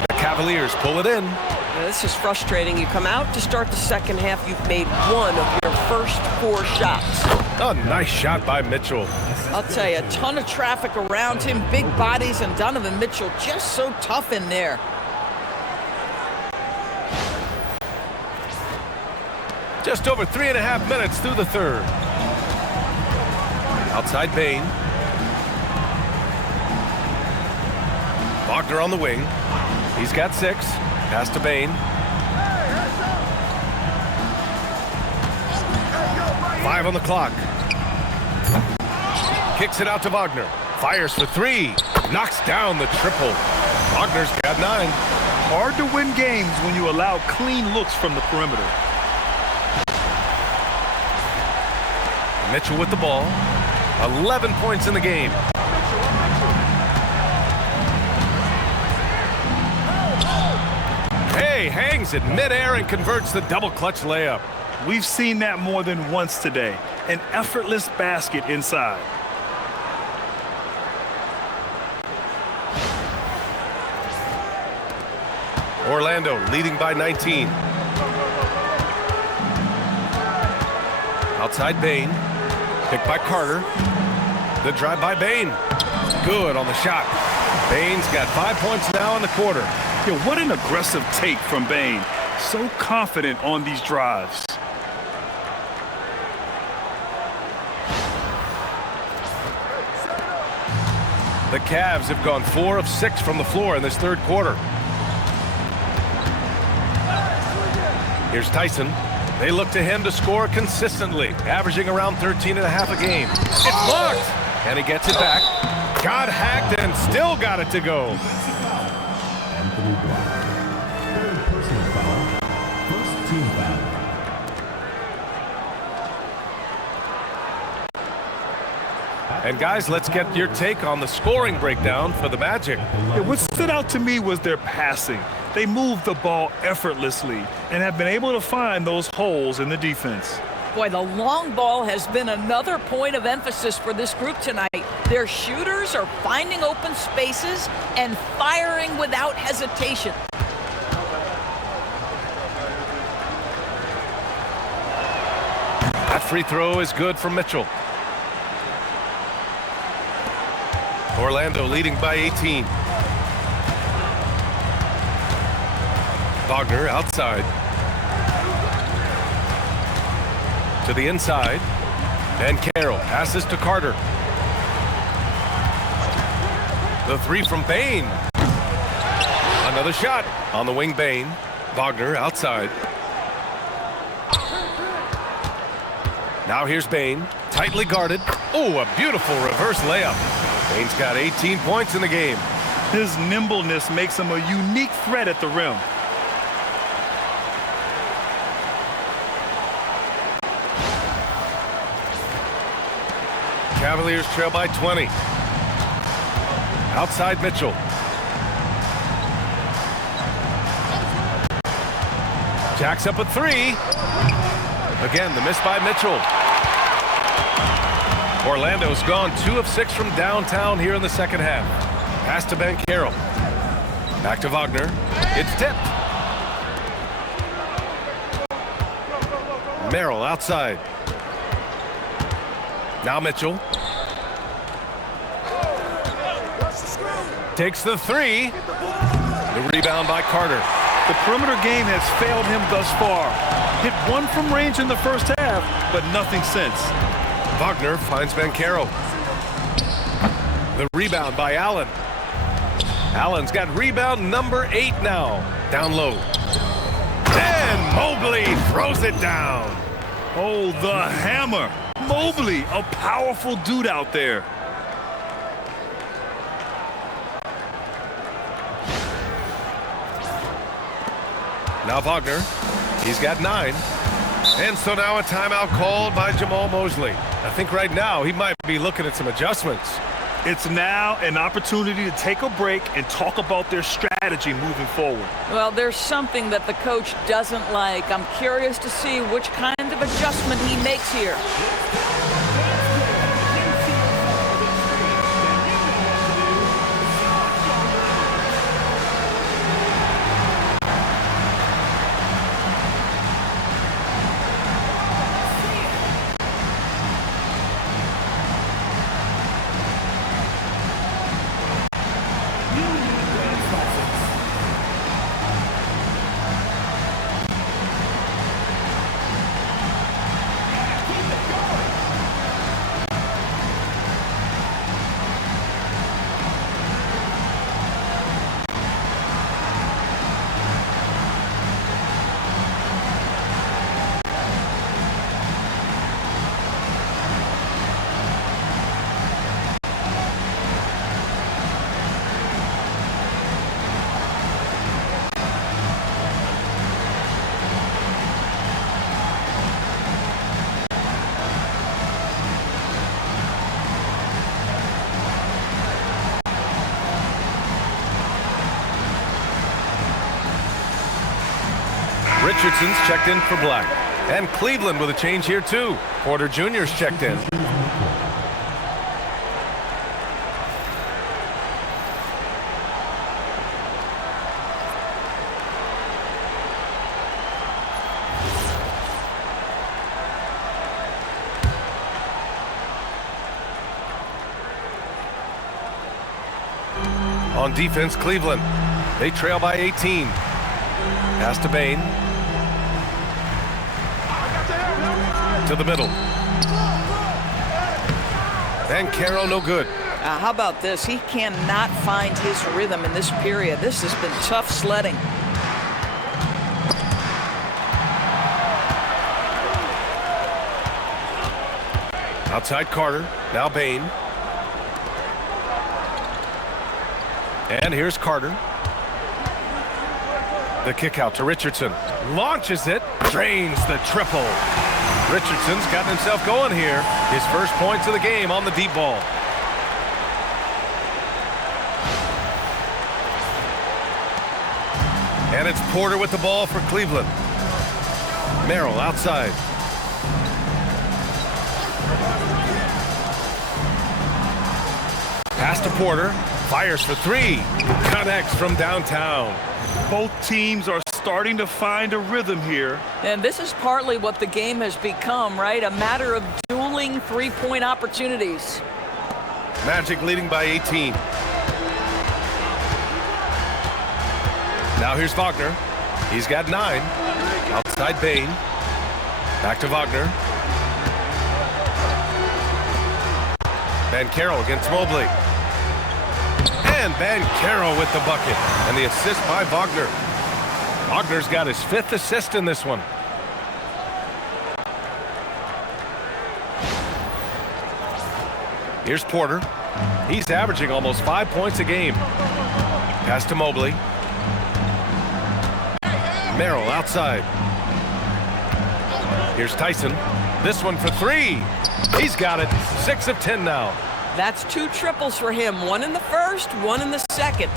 The Cavaliers pull it in. Now, this is frustrating. You come out to start the second half, you've made one of your first 4 shots. A nice shot by Mitchell. I'll tell you, a ton of traffic around him, big bodies, and Donovan Mitchell just so tough in there. Just over 3.5 minutes through the third. Outside Bain. Wagner on the wing. He's got 6. Pass to Bain. 5 on the clock. Kicks it out to Wagner. Fires for 3. Knocks down the triple. Wagner's got 9. Hard to win games when you allow clean looks from the perimeter. Mitchell with the ball. 11 points in the game. Hey, hangs it midair and converts the double clutch layup. We've seen that more than once today. An effortless basket inside. Orlando leading by 19. Outside Bain. Picked by Carter. The drive by Bain. Good on the shot. Bain's got 5 points now in the quarter. Yo, what an aggressive take from Bain. So confident on these drives. The Cavs have gone 4 of 6 from the floor in this third quarter. Here's Tyson. They look to him to score consistently, averaging around 13.5 a game. It's blocked, and he gets it back. Got hacked and still got it to go. Personal foul. First team foul. And guys, let's get your take on the scoring breakdown for the Magic. Yeah, what stood out to me was their passing. They moved the ball effortlessly and have been able to find those holes in the defense. Boy, the long ball has been another point of emphasis for this group tonight. Their shooters are finding open spaces and firing without hesitation. That free throw is good for Mitchell. Orlando leading by 18. Wagner outside. To the inside. And Carroll passes to Carter. The three from Bain. Another shot on the wing. Bain. Wagner outside. Now here's Bain. Tightly guarded. Oh, a beautiful reverse layup. Bain's got 18 points in the game. His nimbleness makes him a unique threat at the rim. Cavaliers trail by 20. Outside Mitchell. Jacks up a three. Again, the miss by Mitchell. Orlando's gone 2 of 6 from downtown here in the second half. Pass to Ben Carroll. Back to Wagner. It's tipped. Merrill outside. Now Mitchell. Takes the three. The rebound by Carter. The perimeter game has failed him thus far. Hit 1 from range in the first half, but nothing since. Wagner finds Ben Carroll. The rebound by Allen. Allen's got rebound number 8 now. Down low. And Mobley throws it down. Oh, the hammer. Mobley, a powerful dude out there. Now Wagner. He's got 9. And so now a timeout called by Jamal Mosley. I think right now he might be looking at some adjustments. It's now an opportunity to take a break and talk about their strategy moving forward. Well, there's something that the coach doesn't like. I'm curious to see which kind of adjustment he makes here. Richardson's checked in for Black. And Cleveland with a change here, too. Porter Jr.'s checked in. On defense, Cleveland. They trail by 18. Pass to Bain. To the middle. And Carroll no good. How about this? He cannot find his rhythm in this period. This has been tough sledding. Outside Carter. Now Bain. And here's Carter. The kick out to Richardson. Launches it. Drains the triple. Richardson's gotten himself going here. His first points of the game on the deep ball. And it's Porter with the ball for Cleveland. Merrill outside. Pass to Porter. Fires for three. Connects from downtown. Both teams are starting to find a rhythm here. And this is partly what the game has become, right? A matter of dueling three-point opportunities. Magic leading by 18. Now here's Wagner. He's got 9. Outside Bain. Back to Wagner. Banchero against Mobley. And Banchero with the bucket. And the assist by Wagner. Wagner's got his 5th assist in this one. Here's Porter. He's averaging almost 5 points a game. Pass to Mobley. Merrill outside. Here's Tyson. This one for 3. He's got it. 6 of 10 now. That's 2 triples for him. 1 in the first, 1 in the second.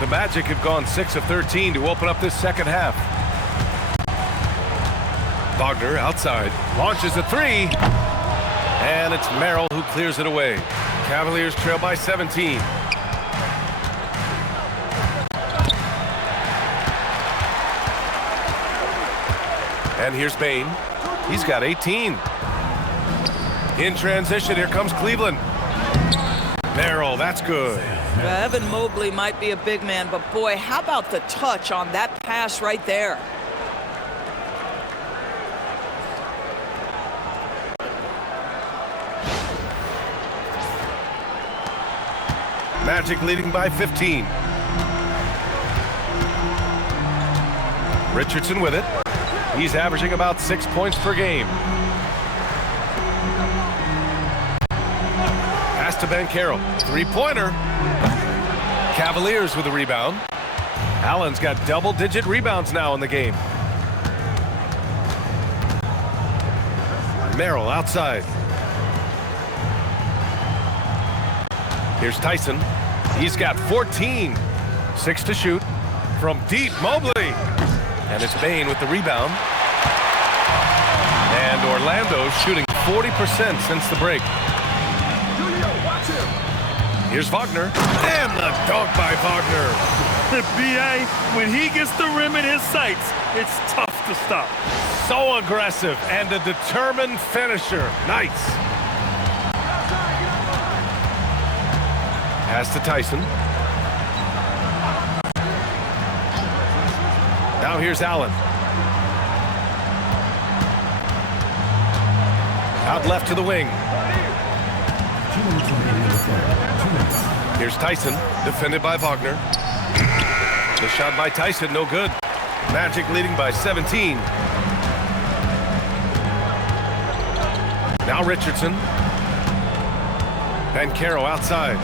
The Magic have gone 6 of 13 to open up this second half. Wagner outside. Launches a 3. And it's Merrill who clears it away. Cavaliers trail by 17. And here's Bain. He's got 18. In transition, here comes Cleveland. Merrill, that's good. Evan Mobley might be a big man, but boy, how about the touch on that pass right there? Magic leading by 15. Richardson with it. He's averaging about 6 points per game. Pass to Banchero. 3-pointer. Cavaliers with a rebound. Allen's got double-digit rebounds now in the game. Merrill outside. Here's Tyson. He's got 14. 6 to shoot. From deep, Mobley. And it's Bain with the rebound. And Orlando shooting 40% since the break. Here's Wagner. And the dunk by Wagner. B.A., when he gets the rim in his sights, it's tough to stop. So aggressive and a determined finisher. Nice. Pass to Tyson. Now here's Allen. Out left to the wing. Here's Tyson, defended by Wagner. The shot by Tyson, no good. Magic leading by 17. Now Richardson. Banchero outside.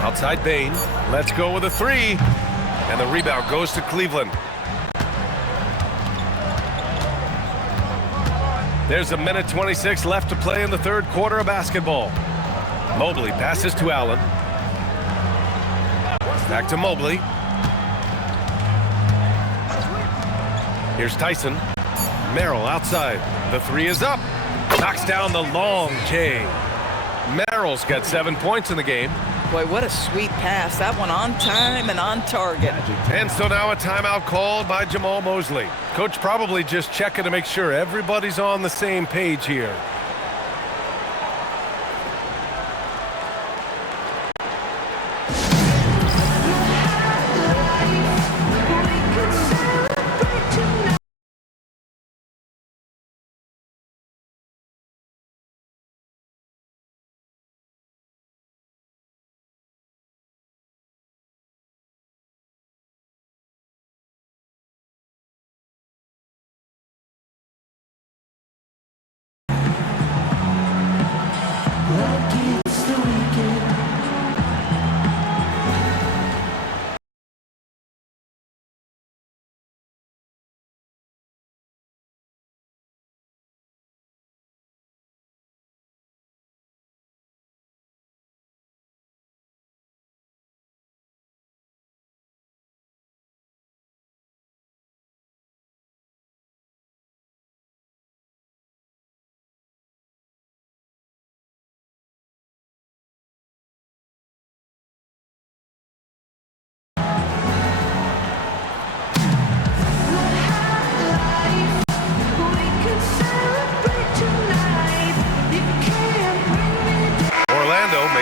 Outside Bain. Let's go with a 3. And the rebound goes to Cleveland. There's 1:26 left to play in the third quarter of basketball. Mobley passes to Allen. Back to Mobley. Here's Tyson. Merrill outside. The 3 is up. Knocks down the long J. Merrill's got 7 points in the game. Boy, what a sweet pass. That one on time and on target. And so now a timeout called by Jamal Mosley. Coach probably just checking to make sure everybody's on the same page here.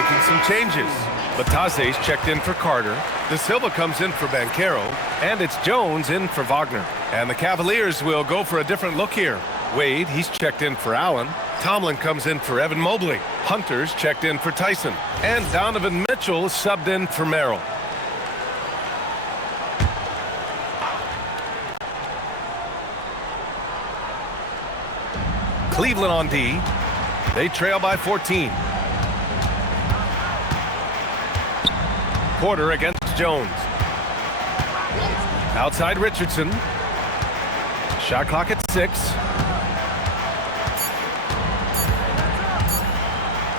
making some changes. Bataze's checked in for Carter. De Silva comes in for Banchero. And it's Jones in for Wagner. And the Cavaliers will go for a different look here. Wade, he's checked in for Allen. Tomlin comes in for Evan Mobley. Hunter's checked in for Tyson. And Donovan Mitchell is subbed in for Merrill. Cleveland on D. They trail by 14. Porter against Jones. Outside Richardson. Shot clock at 6.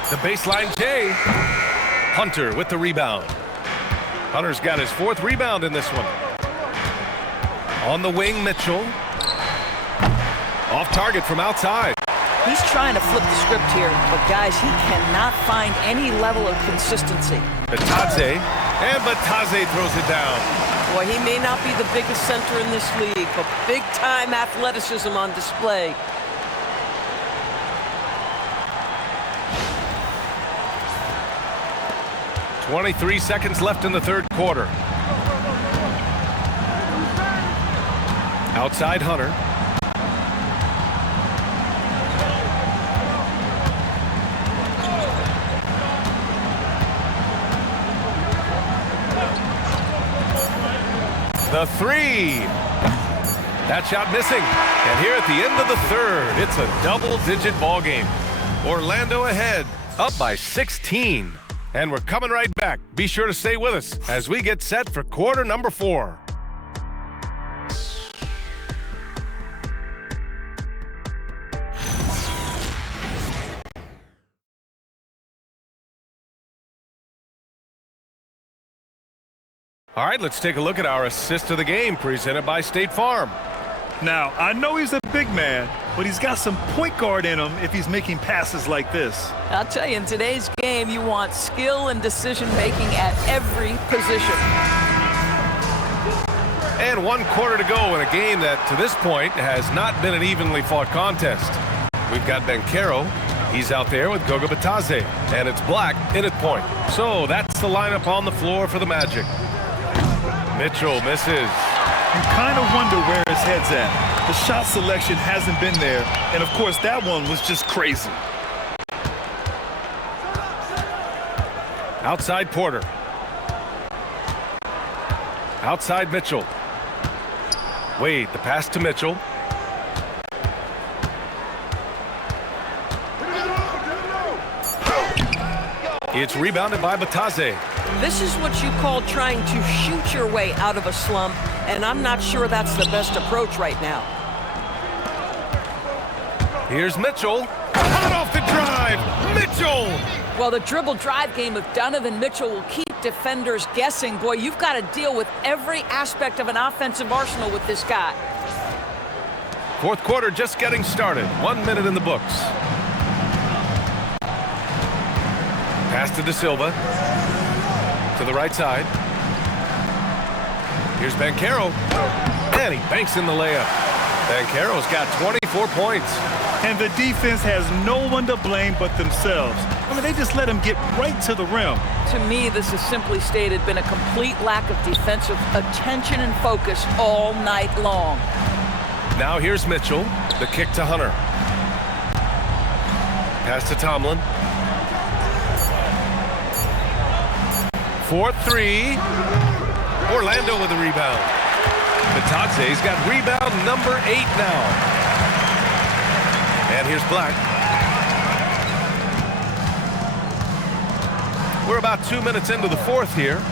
The baseline J. Hunter with the rebound. Hunter's got his 4th rebound in this one. On the wing, Mitchell. Off target from outside. He's trying to flip the script here, but guys, he cannot find any level of consistency. Bataze, and Bataze throws it down. Boy, he may not be the biggest center in this league, but big-time athleticism on display. .23 seconds left in the 3rd quarter. Outside Hunter. The 3. That shot missing. And here at the end of the 3rd, it's a double-digit ball game. Orlando ahead, up by 16. And we're coming right back. Be sure to stay with us as we get set for quarter number 4. All right, let's take a look at our assist of the game presented by State Farm. Now, I know he's a big man, but he's got some point guard in him if he's making passes like this. I'll tell you, in today's game, you want skill and decision-making at every position. And 1 quarter to go in a game that, to this point, has not been an evenly fought contest. We've got Banchero. He's out there with Goga Bataze. And it's Black in at point. So that's the lineup on the floor for the Magic. Mitchell misses. You kind of wonder where his head's at. The shot selection hasn't been there. And, of course, that one was just crazy. Outside Porter. Outside Mitchell. Wade, the pass to Mitchell. It's rebounded by Bataze. This is what you call trying to shoot your way out of a slump, and I'm not sure that's the best approach right now. Here's Mitchell. Hot off the drive. Mitchell. Well, the dribble drive game of Donovan Mitchell will keep defenders guessing. Boy, you've got to deal with every aspect of an offensive arsenal with this guy. 4th quarter just getting started. 1 minute in the books. Pass to De Silva. To the right side. Here's Banchero. And he banks in the layup. Banchero's got 24 points. And the defense has no one to blame but themselves. I mean, they just let him get right to the rim. To me, this has simply stated been a complete lack of defensive attention and focus all night long. Now here's Mitchell. The kick to Hunter. Pass to Tomlin. 4-3. Orlando with the rebound. Bataze's got rebound number 8 now. And here's Black. We're about 2 minutes into the 4th here.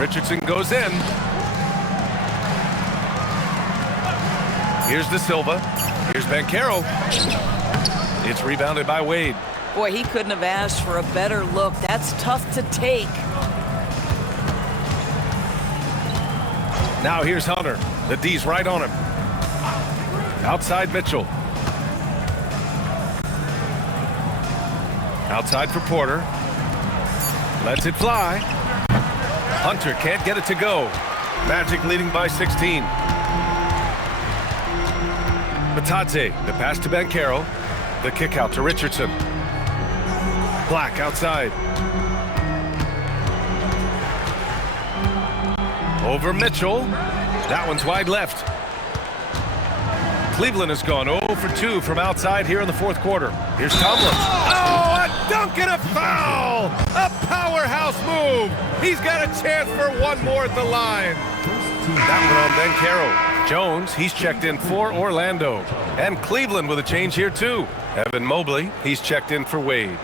Richardson goes in. Here's De Silva. Here's Banchero. It's rebounded by Wade. Boy, he couldn't have asked for a better look. That's tough to take. Now here's Hunter. The D's right on him. Outside Mitchell. Outside for Porter. Lets it fly. Hunter can't get it to go. Magic leading by 16. Bataze, the pass to Banchero. The kick out to Richardson. Black outside. Over Mitchell. That one's wide left. Cleveland has gone 0 for 2 from outside here in the fourth quarter. Here's Tomlin. Oh, a dunk and a foul! A powerhouse move. He's got a chance for one more at the line. That one on Banchero. Jones, he's checked in for Orlando. And Cleveland with a change here too. Evan Mobley, he's checked in for Wade.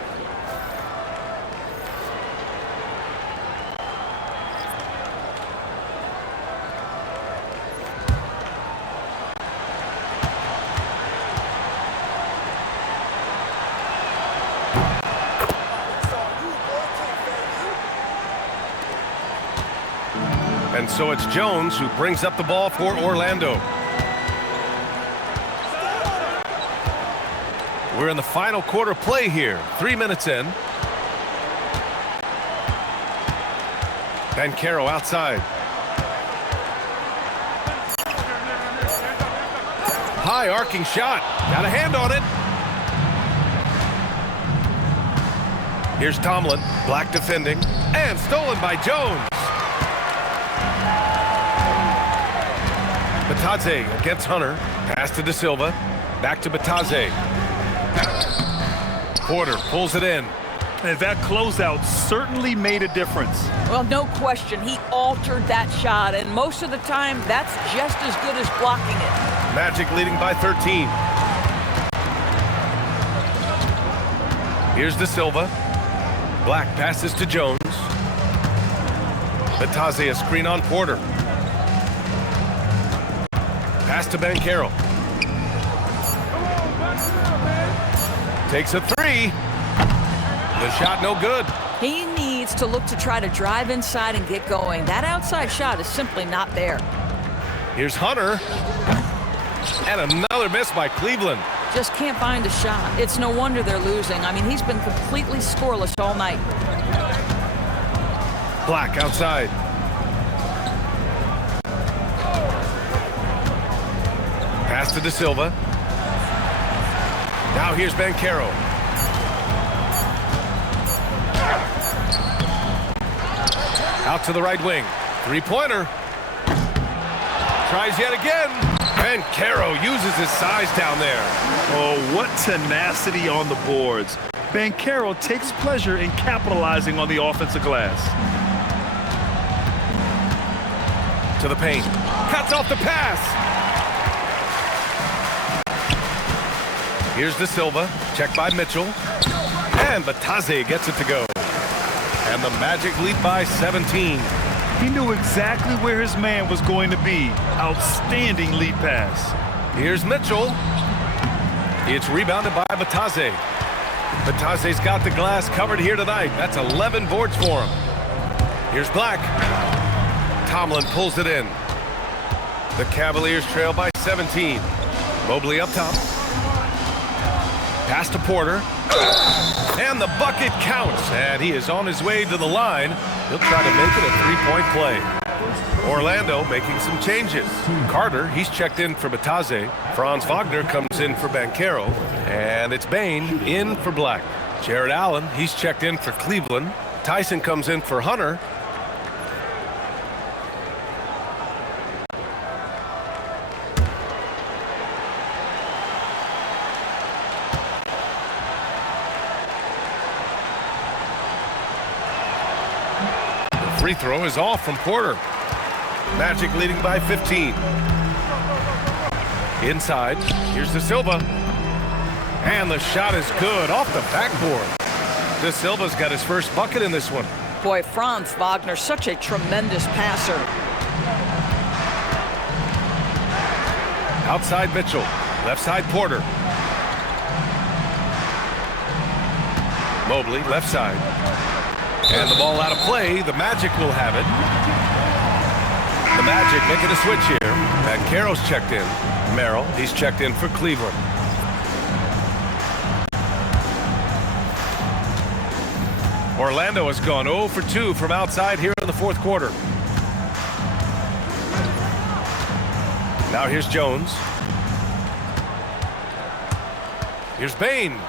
And so it's Jones who brings up the ball for Orlando. We're in the final quarter play here. 3 minutes in. Banchero outside. High arcing shot. Got a hand on it. Here's Tomlin. Black defending. And stolen by Jones. Batadze against Hunter. Pass to De Silva. Back to Batadze. Porter pulls it in. And that closeout certainly made a difference. Well, no question. He altered that shot, and most of the time, that's just as good as blocking it. Magic leading by 13. Here's De Silva. Black passes to Jones. Batadze a screen on Porter. Pass to Banchero. Takes a three. The shot no good. He needs to look to try to drive inside and get going. That outside shot is simply not there. Here's Hunter. And another miss by Cleveland. Just can't find a shot. It's no wonder they're losing. I mean, he's been completely scoreless all night. Black outside. Pass to De Silva. Now here's Banchero. Out to the right wing. Three-pointer. Tries yet again. Banchero uses his size down there. Oh, what tenacity on the boards. Banchero takes pleasure in capitalizing on the offensive glass. To the paint. Cuts off the pass. Here's De Silva. Checked by Mitchell. And Batadze gets it to go. And the Magic lead by 17. He knew exactly where his man was going to be. Outstanding lead pass. Here's Mitchell. It's rebounded by Batadze. Batadze's got the glass covered here tonight. That's 11 boards for him. Here's Black. Tomlin pulls it in. The Cavaliers trail by 17. Mobley up top. Pass to Porter. And the bucket counts. And he is on his way to the line. He'll try to make it a three-point play. Orlando making some changes. Carter, he's checked in for Batadze. Franz Wagner comes in for Banchero. And it's Bane in for Black. Jared Allen, he's checked in for Cleveland. Tyson comes in for Hunter. Free throw is off from Porter. Magic leading by 15. Inside, here's De Silva. And the shot is good off the backboard. De Silva's got his first bucket in this one. Boy, Franz Wagner, such a tremendous passer. Outside Mitchell, left side Porter. Mobley, left side. And the ball out of play. The Magic will have it. The Magic making a switch here. Banchero's checked in. Merrill, he's checked in for Cleveland. Orlando has gone 0 for 2 from outside here in the fourth quarter. Now here's Jones. Here's Bane.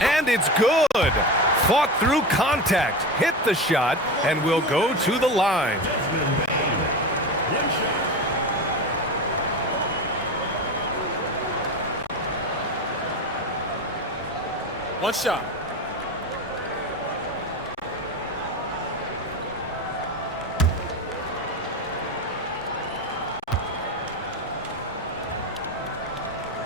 And it's good. Fought through contact, hit the shot, and will go to the line. One shot.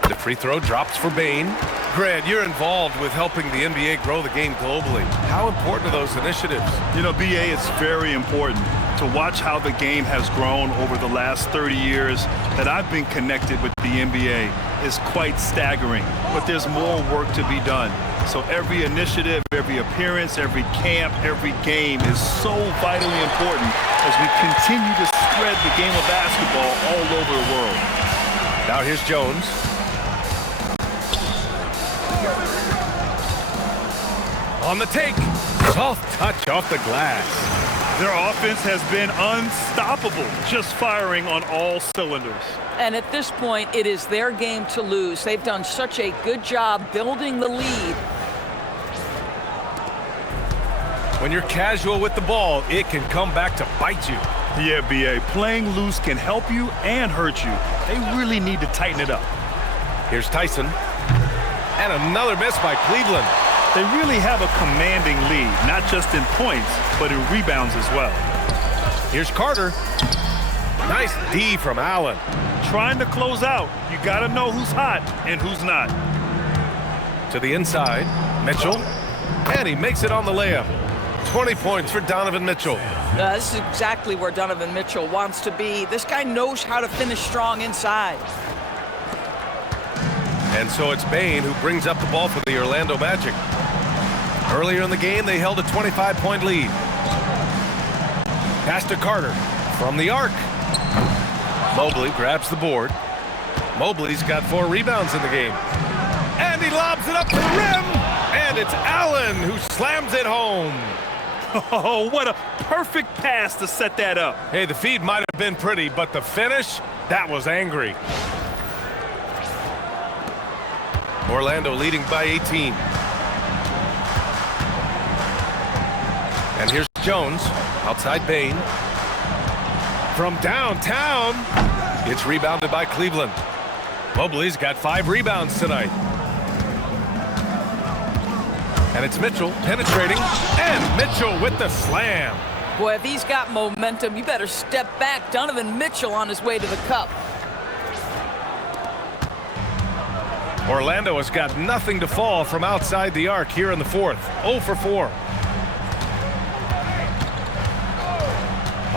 The free throw drops for Bain. Grant, you're involved with helping the NBA grow the game globally. How important are those initiatives? You know, BA, it's very important to watch how the game has grown over the last 30 years that I've been connected with the NBA. Is quite staggering, but there's more work to be done. So every initiative, every appearance, every camp, every game is so vitally important as we continue to spread the game of basketball all over the world. Now here's Jones. On the take. Soft touch off the glass. Their offense has been unstoppable, just firing on all cylinders. And at this point, it is their game to lose. They've done such a good job building the lead. When you're casual with the ball, it can come back to bite you. Yeah, BA, playing loose can help you and hurt you. They really need to tighten it up. Here's Tyson. And another miss by Cleveland. They really have a commanding lead, not just in points, but in rebounds as well. Here's Carter. Nice D from Allen. Trying to close out, you got to know who's hot and who's not. To the inside, Mitchell. And he makes it on the layup. 20 points for Donovan Mitchell. This is exactly where Donovan Mitchell wants to be. This guy knows how to finish strong inside. And so it's Bain who brings up the ball for the Orlando Magic. Earlier in the game, they held a 25-point lead. Pass to Carter from the arc. Mobley grabs the board. Mobley's got 4 rebounds in the game. And he lobs it up to the rim. And it's Allen who slams it home. Oh, what a perfect pass to set that up. Hey, the feed might have been pretty, but the finish, that was angry. Orlando leading by 18. And here's Jones, outside Bain. From downtown, it's rebounded by Cleveland. Mobley's got 5 rebounds tonight. And it's Mitchell penetrating, and Mitchell with the slam. Boy, if he's got momentum, you better step back. Donovan Mitchell on his way to the cup. Orlando has got nothing to fall from outside the arc here in the fourth. 0 for 4.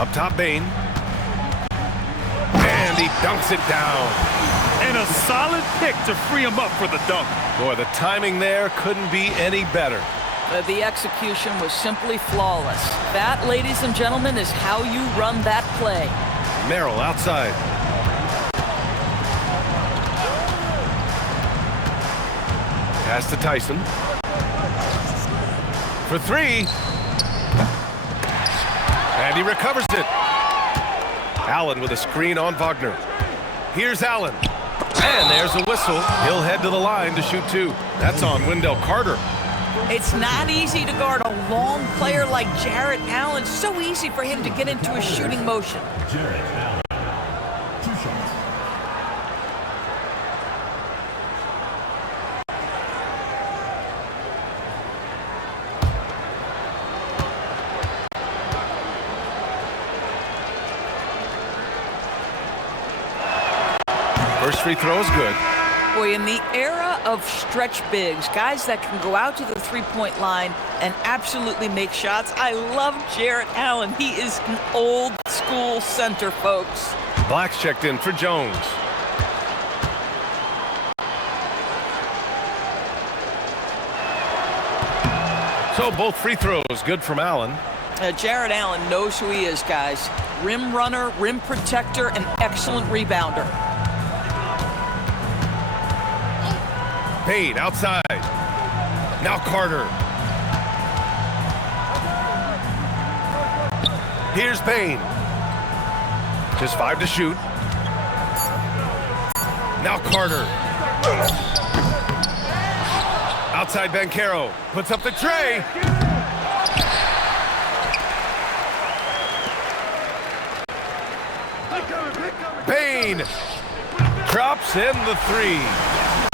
Up top, Bain. And he dunks it down. And a solid pick to free him up for the dunk. Boy, the timing there couldn't be any better. The execution was simply flawless. That, ladies and gentlemen, is how you run that play. Merrill outside. Pass to Tyson. For 3. And he recovers it. Allen with a screen on Wagner. Here's Allen. And there's a whistle. He'll head to the line to shoot 2. That's on Wendell Carter. It's not easy to guard a long player like Jarrett Allen. So easy for him to get into a shooting motion. Jarrett Allen, 2 shots. First free throw is good. Boy, in the era of stretch bigs, guys that can go out to the three-point line and absolutely make shots, I love Jarrett Allen. He is an old school center, folks. Black's checked in for Jones. So both free throws good from Allen. Jarrett Allen knows who he is, guys. Rim runner, rim protector, and excellent rebounder. Bain outside. Now Carter. Here's Bain. Just 5 to shoot. Now Carter. Outside Banchero. Puts up the tray. Bain drops in the 3.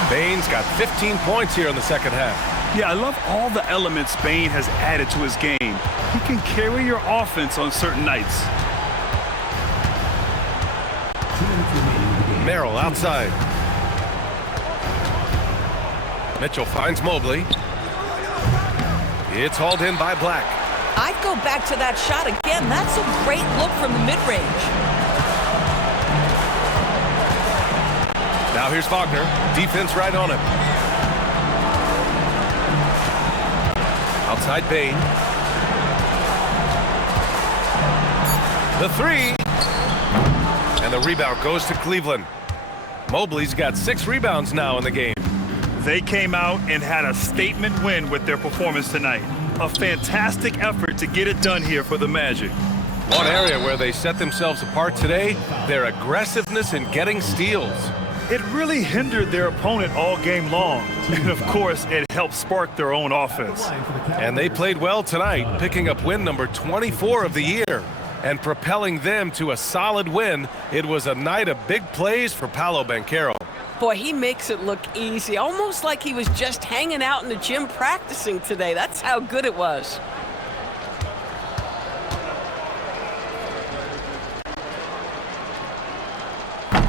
Bain's got 15 points here in the second half. Yeah, I love all the elements Bane has added to his game. He can carry your offense on certain nights. Merrill outside. Mitchell finds Mobley. It's hauled in by Black. I'd go back to that shot again. That's a great look from the mid-range. Now here's Wagner. Defense right on him. Outside Bane. The three. And the rebound goes to Cleveland. Mobley's got 6 rebounds now in the game. They came out and had a statement win with their performance tonight. A fantastic effort to get it done here for the Magic. One area where they set themselves apart today, their aggressiveness in getting steals. It really hindered their opponent all game long. And of course, it helped spark their own offense. And they played well tonight, picking up win number 24 of the year and propelling them to a solid win. It was a night of big plays for Paolo Banchero. Boy, he makes it look easy, almost like he was just hanging out in the gym practicing today. That's how good it was.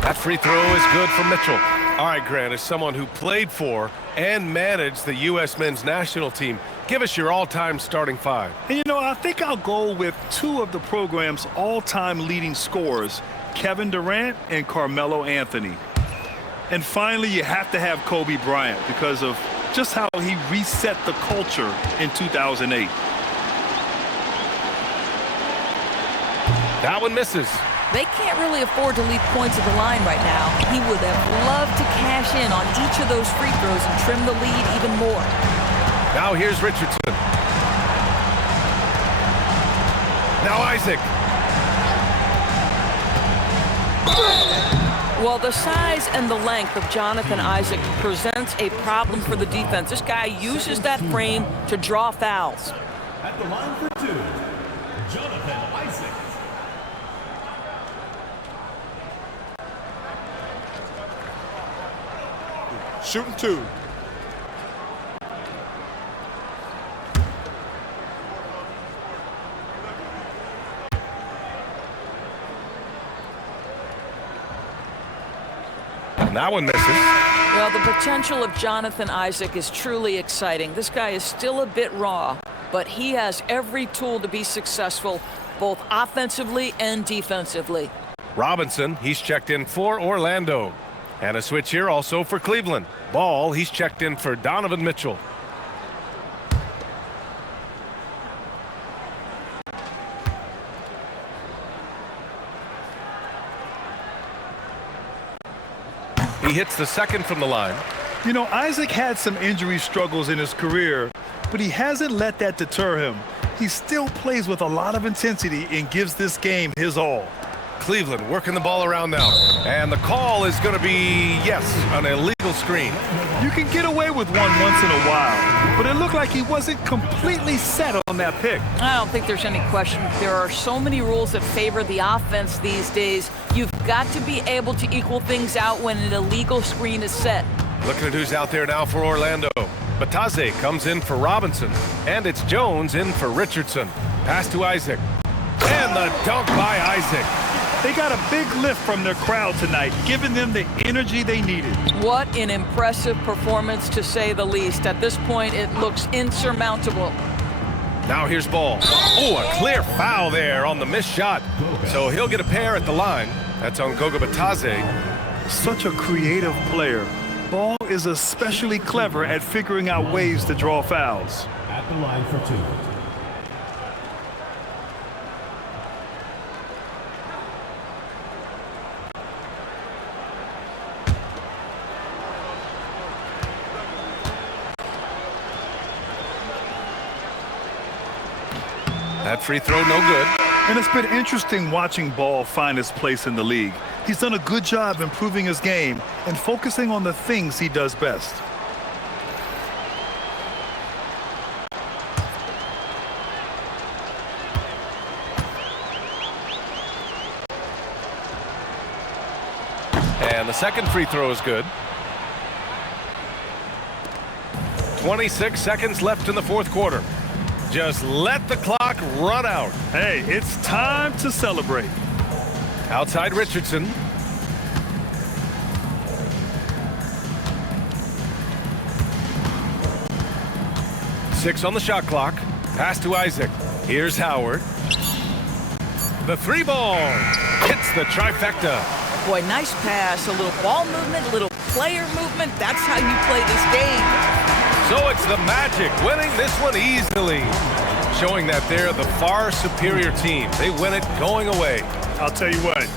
That free throw is good for Mitchell. All right, Grant, as someone who played for and managed the U.S. men's national team, give us your all-time starting 5. And you know, I think I'll go with 2 of the program's all-time leading scorers, Kevin Durant and Carmelo Anthony. And finally, you have to have Kobe Bryant because of just how he reset the culture in 2008. That one misses. They can't really afford to leave points at the line right now. He would have loved to cash in on each of those free throws and trim the lead even more. Now here's Richardson. Now Isaac. Well, the size and the length of Jonathan Isaac presents a problem for the defense. This guy uses that frame to draw fouls. At the line for 2, Jonathan Isaac. Shooting 2. And that one misses. Well, the potential of Jonathan Isaac is truly exciting. This guy is still a bit raw, but he has every tool to be successful, both offensively and defensively. Robinson, he's checked in for Orlando. And a switch here also for Cleveland. Ball, he's checked in for Donovan Mitchell. He hits the second from the line. You know, Isaac had some injury struggles in his career, but he hasn't let that deter him. He still plays with a lot of intensity and gives this game his all. Cleveland working the ball around now. And the call is going to be, yes, an illegal screen. You can get away with one once in a while, but it looked like he wasn't completely set on that pick. I don't think there's any question. There are so many rules that favor the offense these days. You've got to be able to equal things out when an illegal screen is set. Looking at who's out there now for Orlando. Bataze comes in for Robinson, and it's Jones in for Richardson. Pass to Isaac. And the dunk by Isaac. They got a big lift from their crowd tonight, giving them the energy they needed. What an impressive performance, to say the least. At this point, it looks insurmountable. Now here's Ball. Oh, a clear foul there on the missed shot. So he'll get a pair at the line. That's on Goga Bataze. Such a creative player. Ball is especially clever at figuring out ways to draw fouls. At the line for 2. That free throw, no good. And it's been interesting watching Ball find his place in the league. He's done a good job improving his game and focusing on the things he does best. And the second free throw is good. 26 seconds left in the fourth quarter. Just let the clock run out. Hey, it's time to celebrate. Outside Richardson. Six on the shot clock. Pass to Isaac. Here's Howard. The three ball hits the trifecta. Boy, nice pass, a little ball movement, a little player movement. That's how you play this game. So it's the Magic winning this one easily, showing that they're the far superior team. They win it going away. I'll tell you what,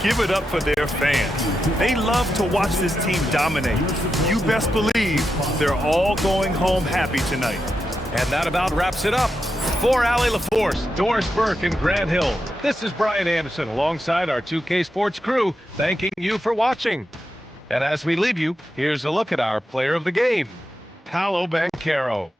give it up for their fans. They love to watch this team dominate. You best believe they're all going home happy tonight. And that about wraps it up. For Allie LaForce, Doris Burke, and Grant Hill, this is Brian Anderson alongside our 2K Sports crew, thanking you for watching. And as we leave you, here's a look at our player of the game, Paolo Banchero.